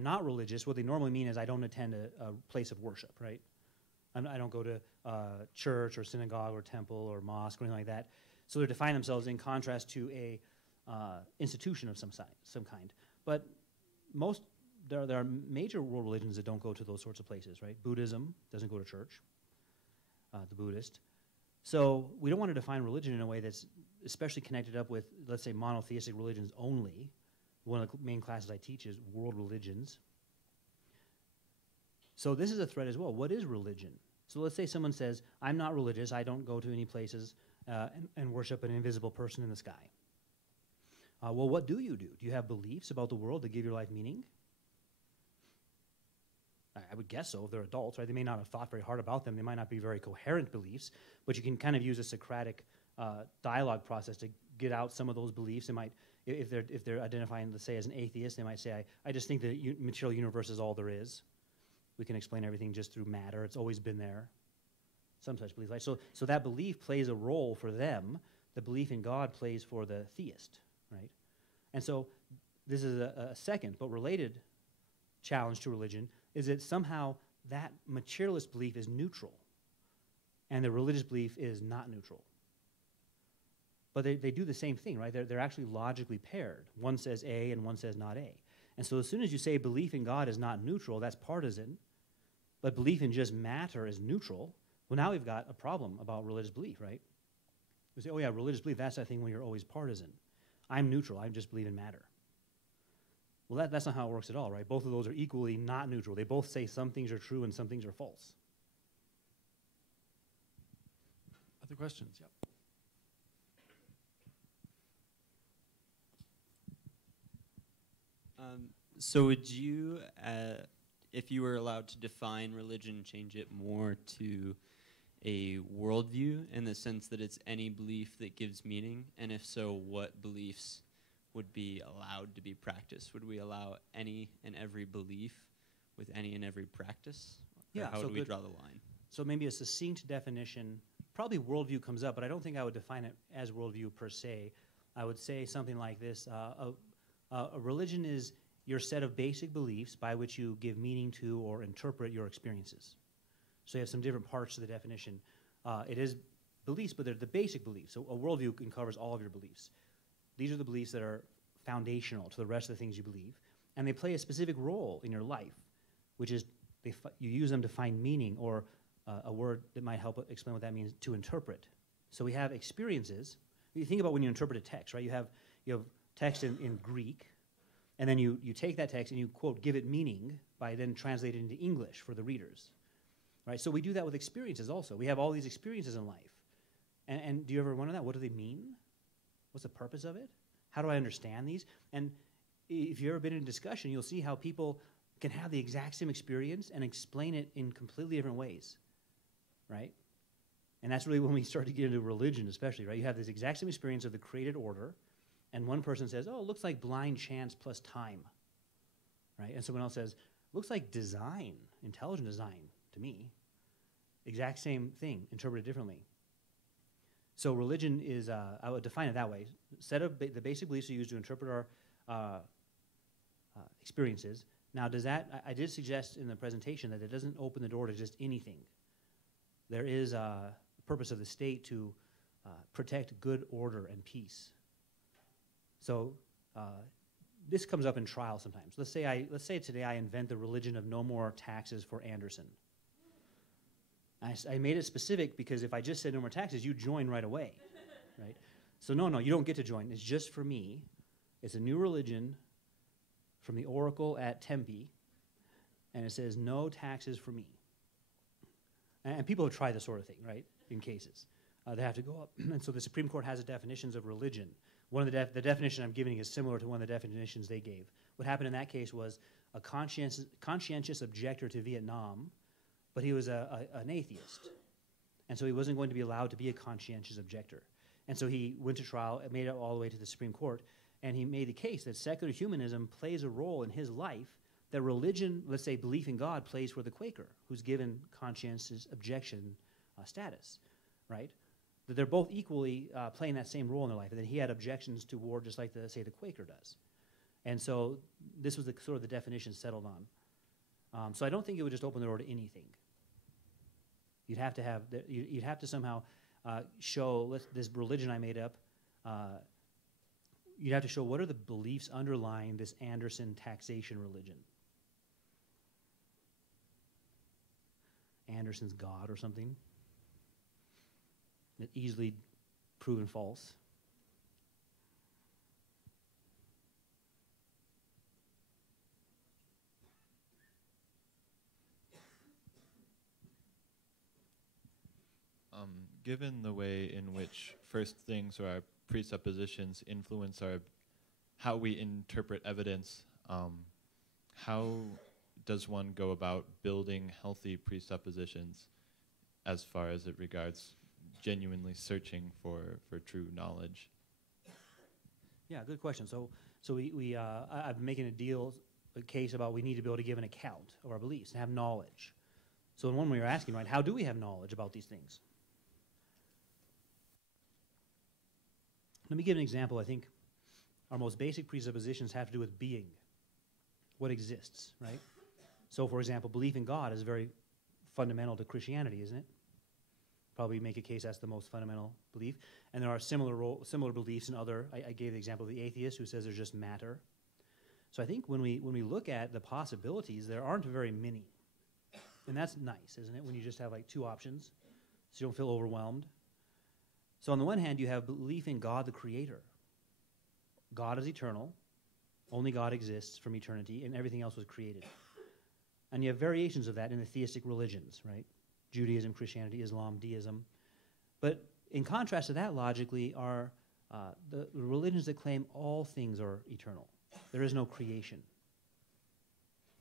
not religious, what they normally mean is I don't attend a place of worship, right? I don't go to church or synagogue or temple or mosque or anything like that. So they define themselves in contrast to a institution of some kind. But there are major world religions that don't go to those sorts of places, right? Buddhism doesn't go to church, the Buddhist. So we don't want to define religion in a way that's especially connected up with, let's say, monotheistic religions only. One of the main classes I teach is world religions. So this is a threat as well. What is religion? So let's say someone says, I'm not religious, I don't go to any places and worship an invisible person in the sky. Well, what do? Do you have beliefs about the world that give your life meaning? I would guess so if they're adults, right? They may not have thought very hard about them. They might not be very coherent beliefs, but you can kind of use a Socratic dialogue process to get out some of those beliefs. They might, if they're identifying, let's say, as an atheist, they might say, I just think the material universe is all there is. We can explain everything just through matter. It's always been there. Some such belief. So that belief plays a role for them the belief in God plays for the theist, right? And so this is a second but related challenge to religion, is that somehow that materialist belief is neutral and the religious belief is not neutral. But they do the same thing, right? They're actually logically paired. One says A and one says not A. And so as soon as you say belief in God is not neutral, that's partisan, but belief in just matter is neutral, well, now we've got a problem about religious belief, right? We say, oh yeah, religious belief, that's that thing where you're always partisan. I'm neutral, I just believe in matter. Well, that's not how it works at all, right? Both of those are equally not neutral. They both say some things are true and some things are false. Other questions? Yep. So would you, if you were allowed to define religion, change it more to a worldview in the sense that it's any belief that gives meaning? And if so, what beliefs would be allowed to be practiced? Would we allow any and every belief with any and every practice? Or Yeah. how so do we good. draw the line? So maybe a succinct definition, probably worldview comes up, but I don't think I would define it as worldview per se. I would say something like this. A religion is your set of basic beliefs by which you give meaning to or interpret your experiences. So you have some different parts to the definition. It is beliefs, but they're the basic beliefs. So a worldview covers all of your beliefs. These are the beliefs that are foundational to the rest of the things you believe, and they play a specific role in your life, which is you use them to find meaning, or a word that might help explain what that means, to interpret. So we have experiences. You think about when you interpret a text, right? You have text in Greek, and then you take that text and you, quote, give it meaning by then translating it into English for the readers, right? So we do that with experiences also. We have all these experiences in life. And do you ever wonder that? What do they mean? What's the purpose of it? How do I understand these? And if you've ever been in a discussion, you'll see how people can have the exact same experience and explain it in completely different ways, right? And that's really when we start to get into religion especially, right? You have this exact same experience of the created order, and one person says, oh, it looks like blind chance plus time, right? And someone else says, looks like design, intelligent design to me. Exact same thing, interpreted differently. So religion is, I would define it that way, set of the basic beliefs we use to interpret our experiences. Now, does that, I did suggest in the presentation that it doesn't open the door to just anything. There is a purpose of the state to protect good order and peace. So this comes up in trial sometimes. Let's say today I invent the religion of no more taxes for Anderson. I made it specific because if I just said no more taxes, you join right away, right? So no, you don't get to join. It's just for me. It's a new religion from the Oracle at Tempe, and it says no taxes for me. And people have tried this sort of thing, right, in cases. They have to go up. And so the Supreme Court has definitions of religion. One of the definition I'm giving is similar to one of the definitions they gave. What happened in that case was a conscientious objector to Vietnam, but he was an atheist. And so he wasn't going to be allowed to be a conscientious objector. And so he went to trial, made it all the way to the Supreme Court, and he made the case that secular humanism plays a role in his life that religion, let's say belief in God, plays for the Quaker, who's given conscientious objection status, right? That they're both equally playing that same role in their life, and that he had objections toward just like, the Quaker does. And so this was sort of the definition settled on. So I don't think it would just open the door to anything. You'd have to somehow show this religion I made up. You'd have to show what are the beliefs underlying this Anderson taxation religion. Anderson's God or something that easily proven false. Given the way in which first things or our presuppositions influence how we interpret evidence, how does one go about building healthy presuppositions as far as it regards genuinely searching for true knowledge? Yeah, good question. So I've been making a case about we need to be able to give an account of our beliefs and have knowledge. So in one way you're asking, right, how do we have knowledge about these things? Let me give an example. I think our most basic presuppositions have to do with being, what exists, right? So, for example, belief in God is very fundamental to Christianity, isn't it? Probably make a case that's the most fundamental belief. And there are similar beliefs in other. I gave the example of the atheist who says there's just matter. So I think when we look at the possibilities, there aren't very many. And that's nice, isn't it, when you just have like two options so you don't feel overwhelmed. So on the one hand, you have belief in God the Creator. God is eternal. Only God exists from eternity, and everything else was created. And you have variations of that in the theistic religions, right? Judaism, Christianity, Islam, Deism. But in contrast to that, logically, are the religions that claim all things are eternal. There is no creation.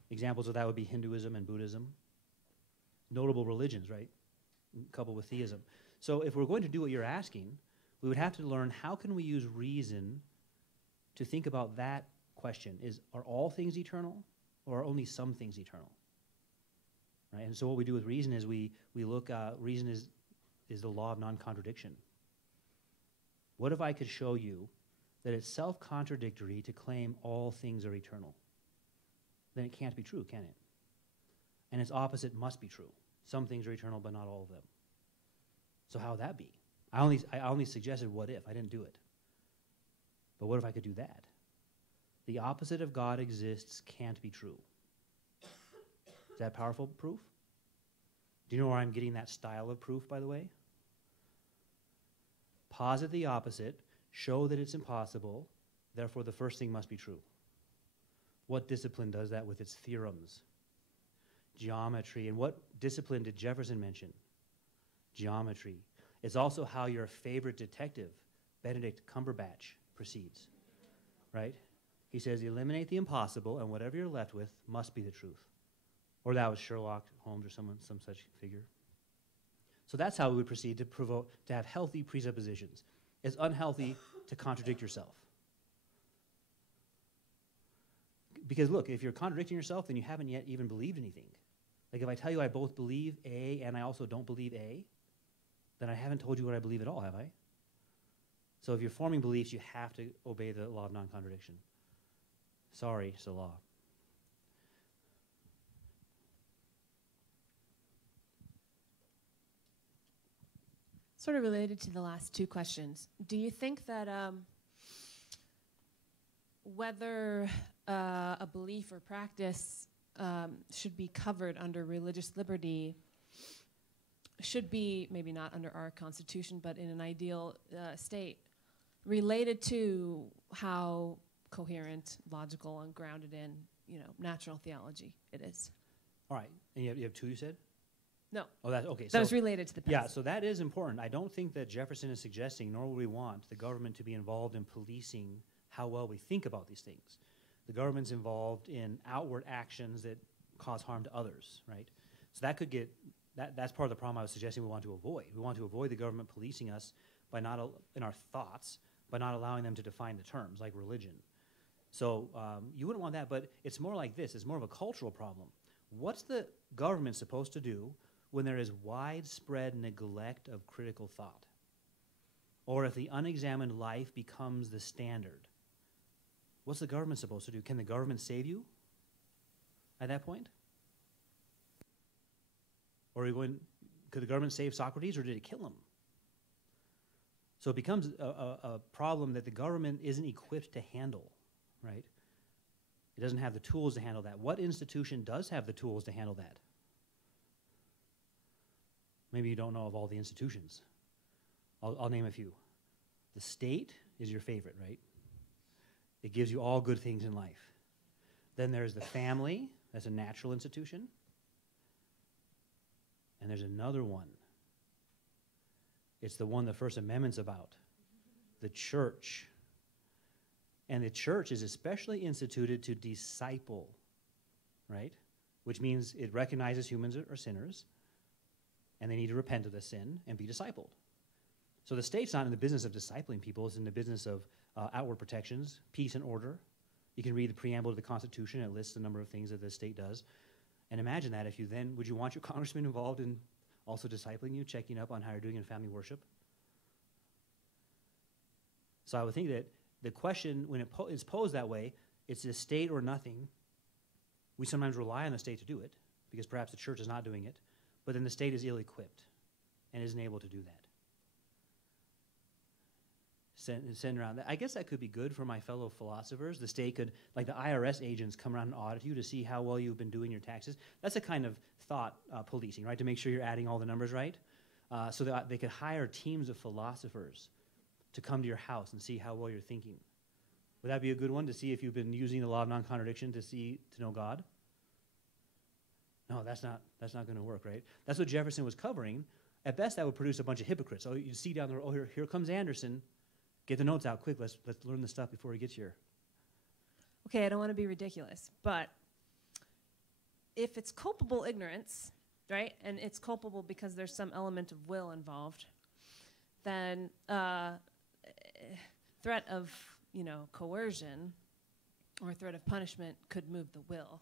Examples of that would be Hinduism and Buddhism. Notable religions, right? Coupled with theism. So if we're going to do what you're asking, we would have to learn how can we use reason to think about that question. Are all things eternal, or are only some things eternal? Right? And so what we do with reason is we look, reason is the law of non-contradiction. What if I could show you that it's self-contradictory to claim all things are eternal? Then it can't be true, can it? And its opposite must be true. Some things are eternal, but not all of them. So how would that be? I only suggested what if. I didn't do it. But what if I could do that? The opposite of God exists can't be true. Is that powerful proof? Do you know where I'm getting that style of proof, by the way? Posit the opposite, show that it's impossible, therefore the first thing must be true. What discipline does that with its theorems? Geometry. And what discipline did Jefferson mention? Geometry. It's also how your favorite detective, Benedict Cumberbatch, proceeds, right? He says, eliminate the impossible, and whatever you're left with must be the truth. Or that was Sherlock Holmes or some such figure. So that's how we would proceed to have healthy presuppositions. It's unhealthy to contradict yourself. Because look, if you're contradicting yourself, then you haven't yet even believed anything. Like if I tell you I both believe A and I also don't believe A, then I haven't told you what I believe at all, have I? So if you're forming beliefs, you have to obey the law of non-contradiction. Sorry, it's the law. Sort of related to the last two questions, do you think that whether a belief or practice should be covered under religious liberty should be, maybe not under our Constitution, but in an ideal state, related to how coherent, logical, and grounded in, natural theology it is? All right. And you have two, you said? No. Oh, that's okay. That was related to the past. Yeah, so that is important. I don't think that Jefferson is suggesting, nor would we want the government to be involved in policing how well we think about these things. The government's involved in outward actions that cause harm to others, right? So that could get, that's part of the problem I was suggesting we want to avoid. We want to avoid the government policing us by not, in our thoughts, by not allowing them to define the terms, like religion. So you wouldn't want that, but it's more like this. It's more of a cultural problem. What's the government supposed to do when there is widespread neglect of critical thought? Or if the unexamined life becomes the standard? What's the government supposed to do? Can the government save you at that point? Or could the government save Socrates, or did it kill him? So it becomes a problem that the government isn't equipped to handle, right? It doesn't have the tools to handle that. What institution does have the tools to handle that? Maybe you don't know of all the institutions. I'll name a few. The state is your favorite, right? It gives you all good things in life. Then there's the family. That's a natural institution. And there's another one. It's the one the First Amendment's about. The church. And the church is especially instituted to disciple, right? Which means it recognizes humans are sinners, and they need to repent of the sin and be discipled. So the state's not in the business of discipling people. It's in the business of outward protections, peace and order. You can read the preamble to the Constitution. It lists a number of things that the state does. And imagine that if you then, would you want your congressman involved in also discipling you, checking up on how you're doing in family worship? So I would think that the question, when it's posed that way, it's a state or nothing. We sometimes rely on the state to do it, because perhaps the church is not doing it, but then the state is ill-equipped and isn't able to do that. Send around. I guess that could be good for my fellow philosophers. The state could, like the IRS agents, come around and audit you to see how well you've been doing your taxes. That's a kind of thought policing, right? To make sure you're adding all the numbers right. So that they could hire teams of philosophers to come to your house and see how well you're thinking. Would that be a good one, to see if you've been using the law of non-contradiction to know God? No, that's not going to work, right? That's what Jefferson was covering. At best, that would produce a bunch of hypocrites. Oh, you see down there, oh, here comes Anderson. Get the notes out quick. Let's learn the stuff before he gets here. Okay, I don't want to be ridiculous, but if it's culpable ignorance, right, and it's culpable because there's some element of will involved, then threat of, coercion or threat of punishment could move the will,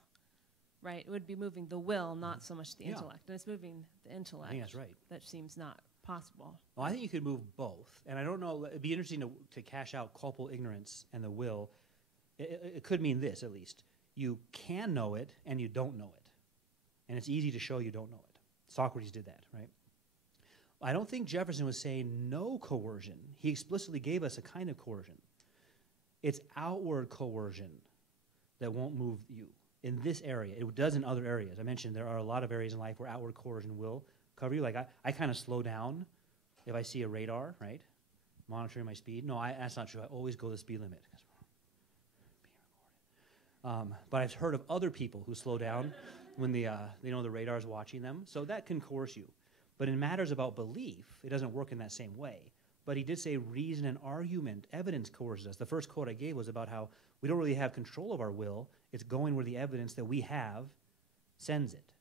right? It would be moving the will, not so much the intellect. And it's moving the intellect. I think that's right. That seems not possible. Well, I think you could move both. And I don't know, it'd be interesting to cash out culpable ignorance and the will. It could mean this, at least. You can know it and you don't know it. And it's easy to show you don't know it. Socrates did that, right? I don't think Jefferson was saying no coercion. He explicitly gave us a kind of coercion. It's outward coercion that won't move you in this area. It does in other areas. I mentioned there are a lot of areas in life where outward coercion will cover you. Like I kind of slow down if I see a radar, right? Monitoring my speed. No, that's not true. I always go the speed limit. But I've heard of other people who slow down when they know the radar's watching them. So that can coerce you. But in matters about belief, it doesn't work in that same way. But he did say reason and argument, evidence coerces us. The first quote I gave was about how we don't really have control of our will. It's going where the evidence that we have sends it.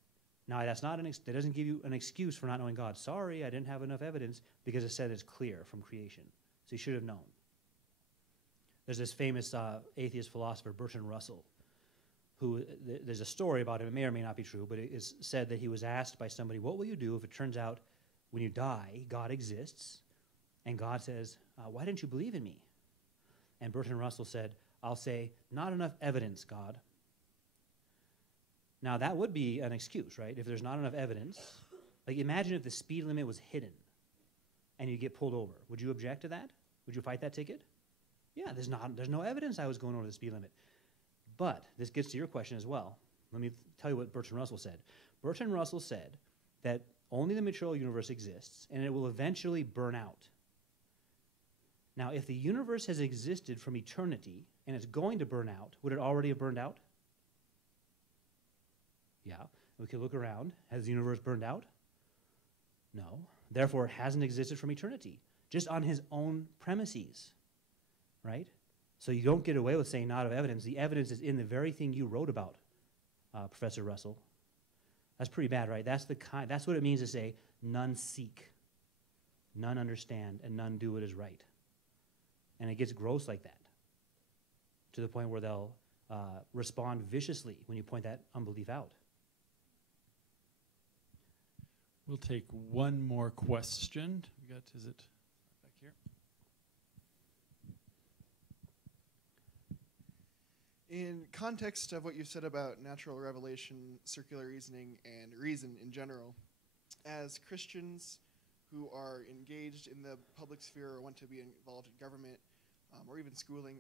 Now, that's not that doesn't give you an excuse for not knowing God. Sorry, I didn't have enough evidence, because it said it's clear from creation. So you should have known. There's this famous atheist philosopher, Bertrand Russell, who there's a story about him. It may or may not be true, but it is said that he was asked by somebody, what will you do if it turns out when you die, God exists, and God says, why didn't you believe in me? And Bertrand Russell said, I'll say, not enough evidence, God. Now, that would be an excuse, right? If there's not enough evidence. Like, imagine if the speed limit was hidden and you get pulled over. Would you object to that? Would you fight that ticket? Yeah, there's no evidence I was going over the speed limit. But this gets to your question as well. Let me tell you what Bertrand Russell said. Bertrand Russell said that only the material universe exists, and it will eventually burn out. Now, if the universe has existed from eternity, and it's going to burn out, would it already have burned out? Yeah. We could look around. Has the universe burned out? No. Therefore, it hasn't existed from eternity, just on his own premises, right? So you don't get away with saying not of evidence. The evidence is in the very thing you wrote about, Professor Russell. That's pretty bad, right? That's what it means to say, none seek, none understand, and none do what is right. And it gets gross like that, to the point where they'll respond viciously when you point that unbelief out. We'll take one more question. Is it back here? In context of what you've said about natural revelation, circular reasoning, and reason in general, as Christians who are engaged in the public sphere or want to be involved in government or even schooling,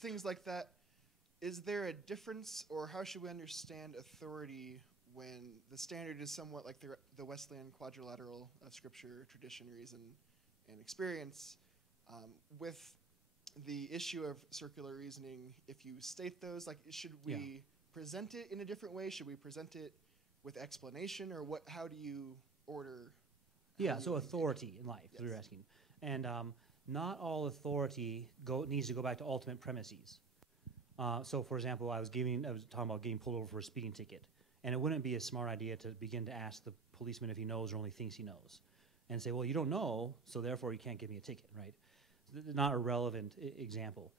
things like that, is there a difference, or how should we understand authority when the standard is somewhat like the Wesleyan quadrilateral of scripture, tradition, reason, and experience, with the issue of circular reasoning? If you state those, like, should we present it in a different way? Should we present it with explanation, or what? How do you order? Yeah, so authority in life, is what you're asking. And not all authority needs to go back to ultimate premises. So, for example, I was talking about getting pulled over for a speeding ticket. And it wouldn't be a smart idea to begin to ask the policeman if he knows or only thinks he knows. And say, well, you don't know, so therefore you can't give me a ticket, right? Not a relevant example.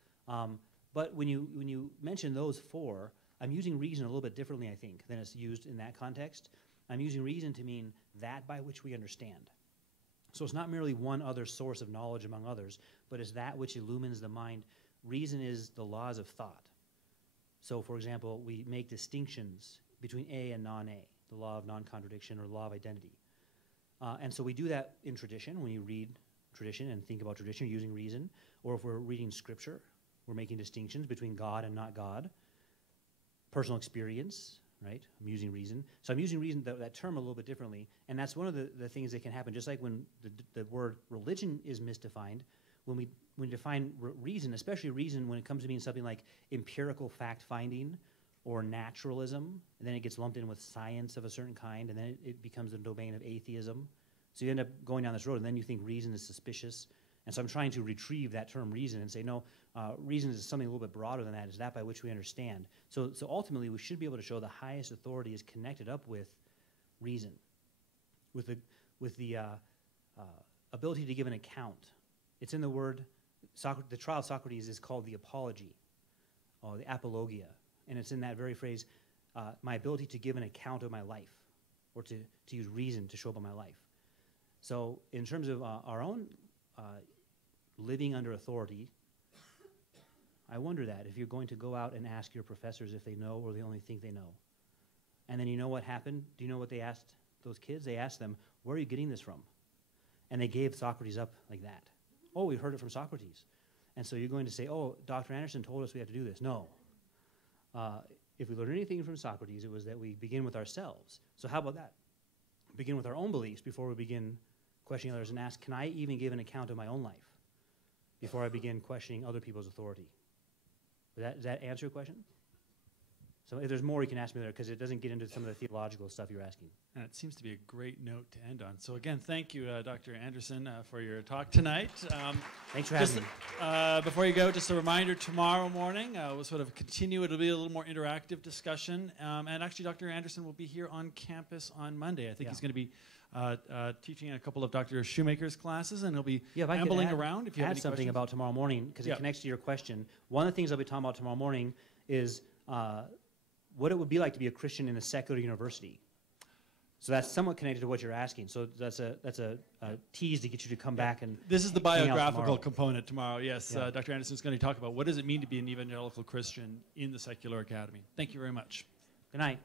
But when you mention those four, I'm using reason a little bit differently, I think, than it's used in that context. I'm using reason to mean that by which we understand. So it's not merely one other source of knowledge among others, but it's that which illumines the mind. Reason is the laws of thought. So, for example, we make distinctions between A and non-A, the law of non-contradiction or the law of identity. And so we do that in tradition. When you read tradition and think about tradition, you're using reason. Or if we're reading scripture, we're making distinctions between God and not God. Personal experience, right? I'm using reason. So I'm using reason, that term, a little bit differently. And that's one of the things that can happen. Just like when the word religion is misdefined, when we define reason, especially reason when it comes to mean something like empirical fact-finding or naturalism, and then it gets lumped in with science of a certain kind, and then it becomes the domain of atheism. So you end up going down this road, and then you think reason is suspicious. And so I'm trying to retrieve that term reason and say, no, reason is something a little bit broader than that. It's that by which we understand. So ultimately, we should be able to show the highest authority is connected up with reason, with the ability to give an account. It's in the word, the trial of Socrates is called the apology, or the apologia. And it's in that very phrase, my ability to give an account of my life, or to use reason to show up on my life. So in terms of our own living under authority, I wonder that if you're going to go out and ask your professors if they know or they only think they know. And then you know what happened? Do you know what they asked those kids? They asked them, where are you getting this from? And they gave Socrates up like that. Oh, we heard it from Socrates. And so you're going to say, oh, Dr. Anderson told us we had to do this. No. If we learned anything from Socrates, it was that we begin with ourselves. So how about that? Begin with our own beliefs before we begin questioning others, and ask, can I even give an account of my own life before I begin questioning other people's authority? Does that answer your question? So if there's more, you can ask me there, because it doesn't get into some of the theological stuff you're asking. And it seems to be a great note to end on. So again, thank you, Dr. Anderson, for your talk tonight. Thanks for having me. Before you go, just a reminder, tomorrow morning, we'll sort of continue. It'll be a little more interactive discussion. And actually, Dr. Anderson will be here on campus on Monday. I think he's going to be teaching a couple of Dr. Shoemaker's classes, and he'll be ambling around. If you have any something questions about tomorrow morning, because it connects to your question. One of the things I'll be talking about tomorrow morning is what it would be like to be a Christian in a secular university. So that's somewhat connected to what you're asking. So that's a tease to get you to come back and this is the hang out biographical tomorrow. component tomorrow. Yes, Dr. Anderson is going to talk about what does it mean to be an evangelical Christian in the secular academy. Thank you very much. Good night.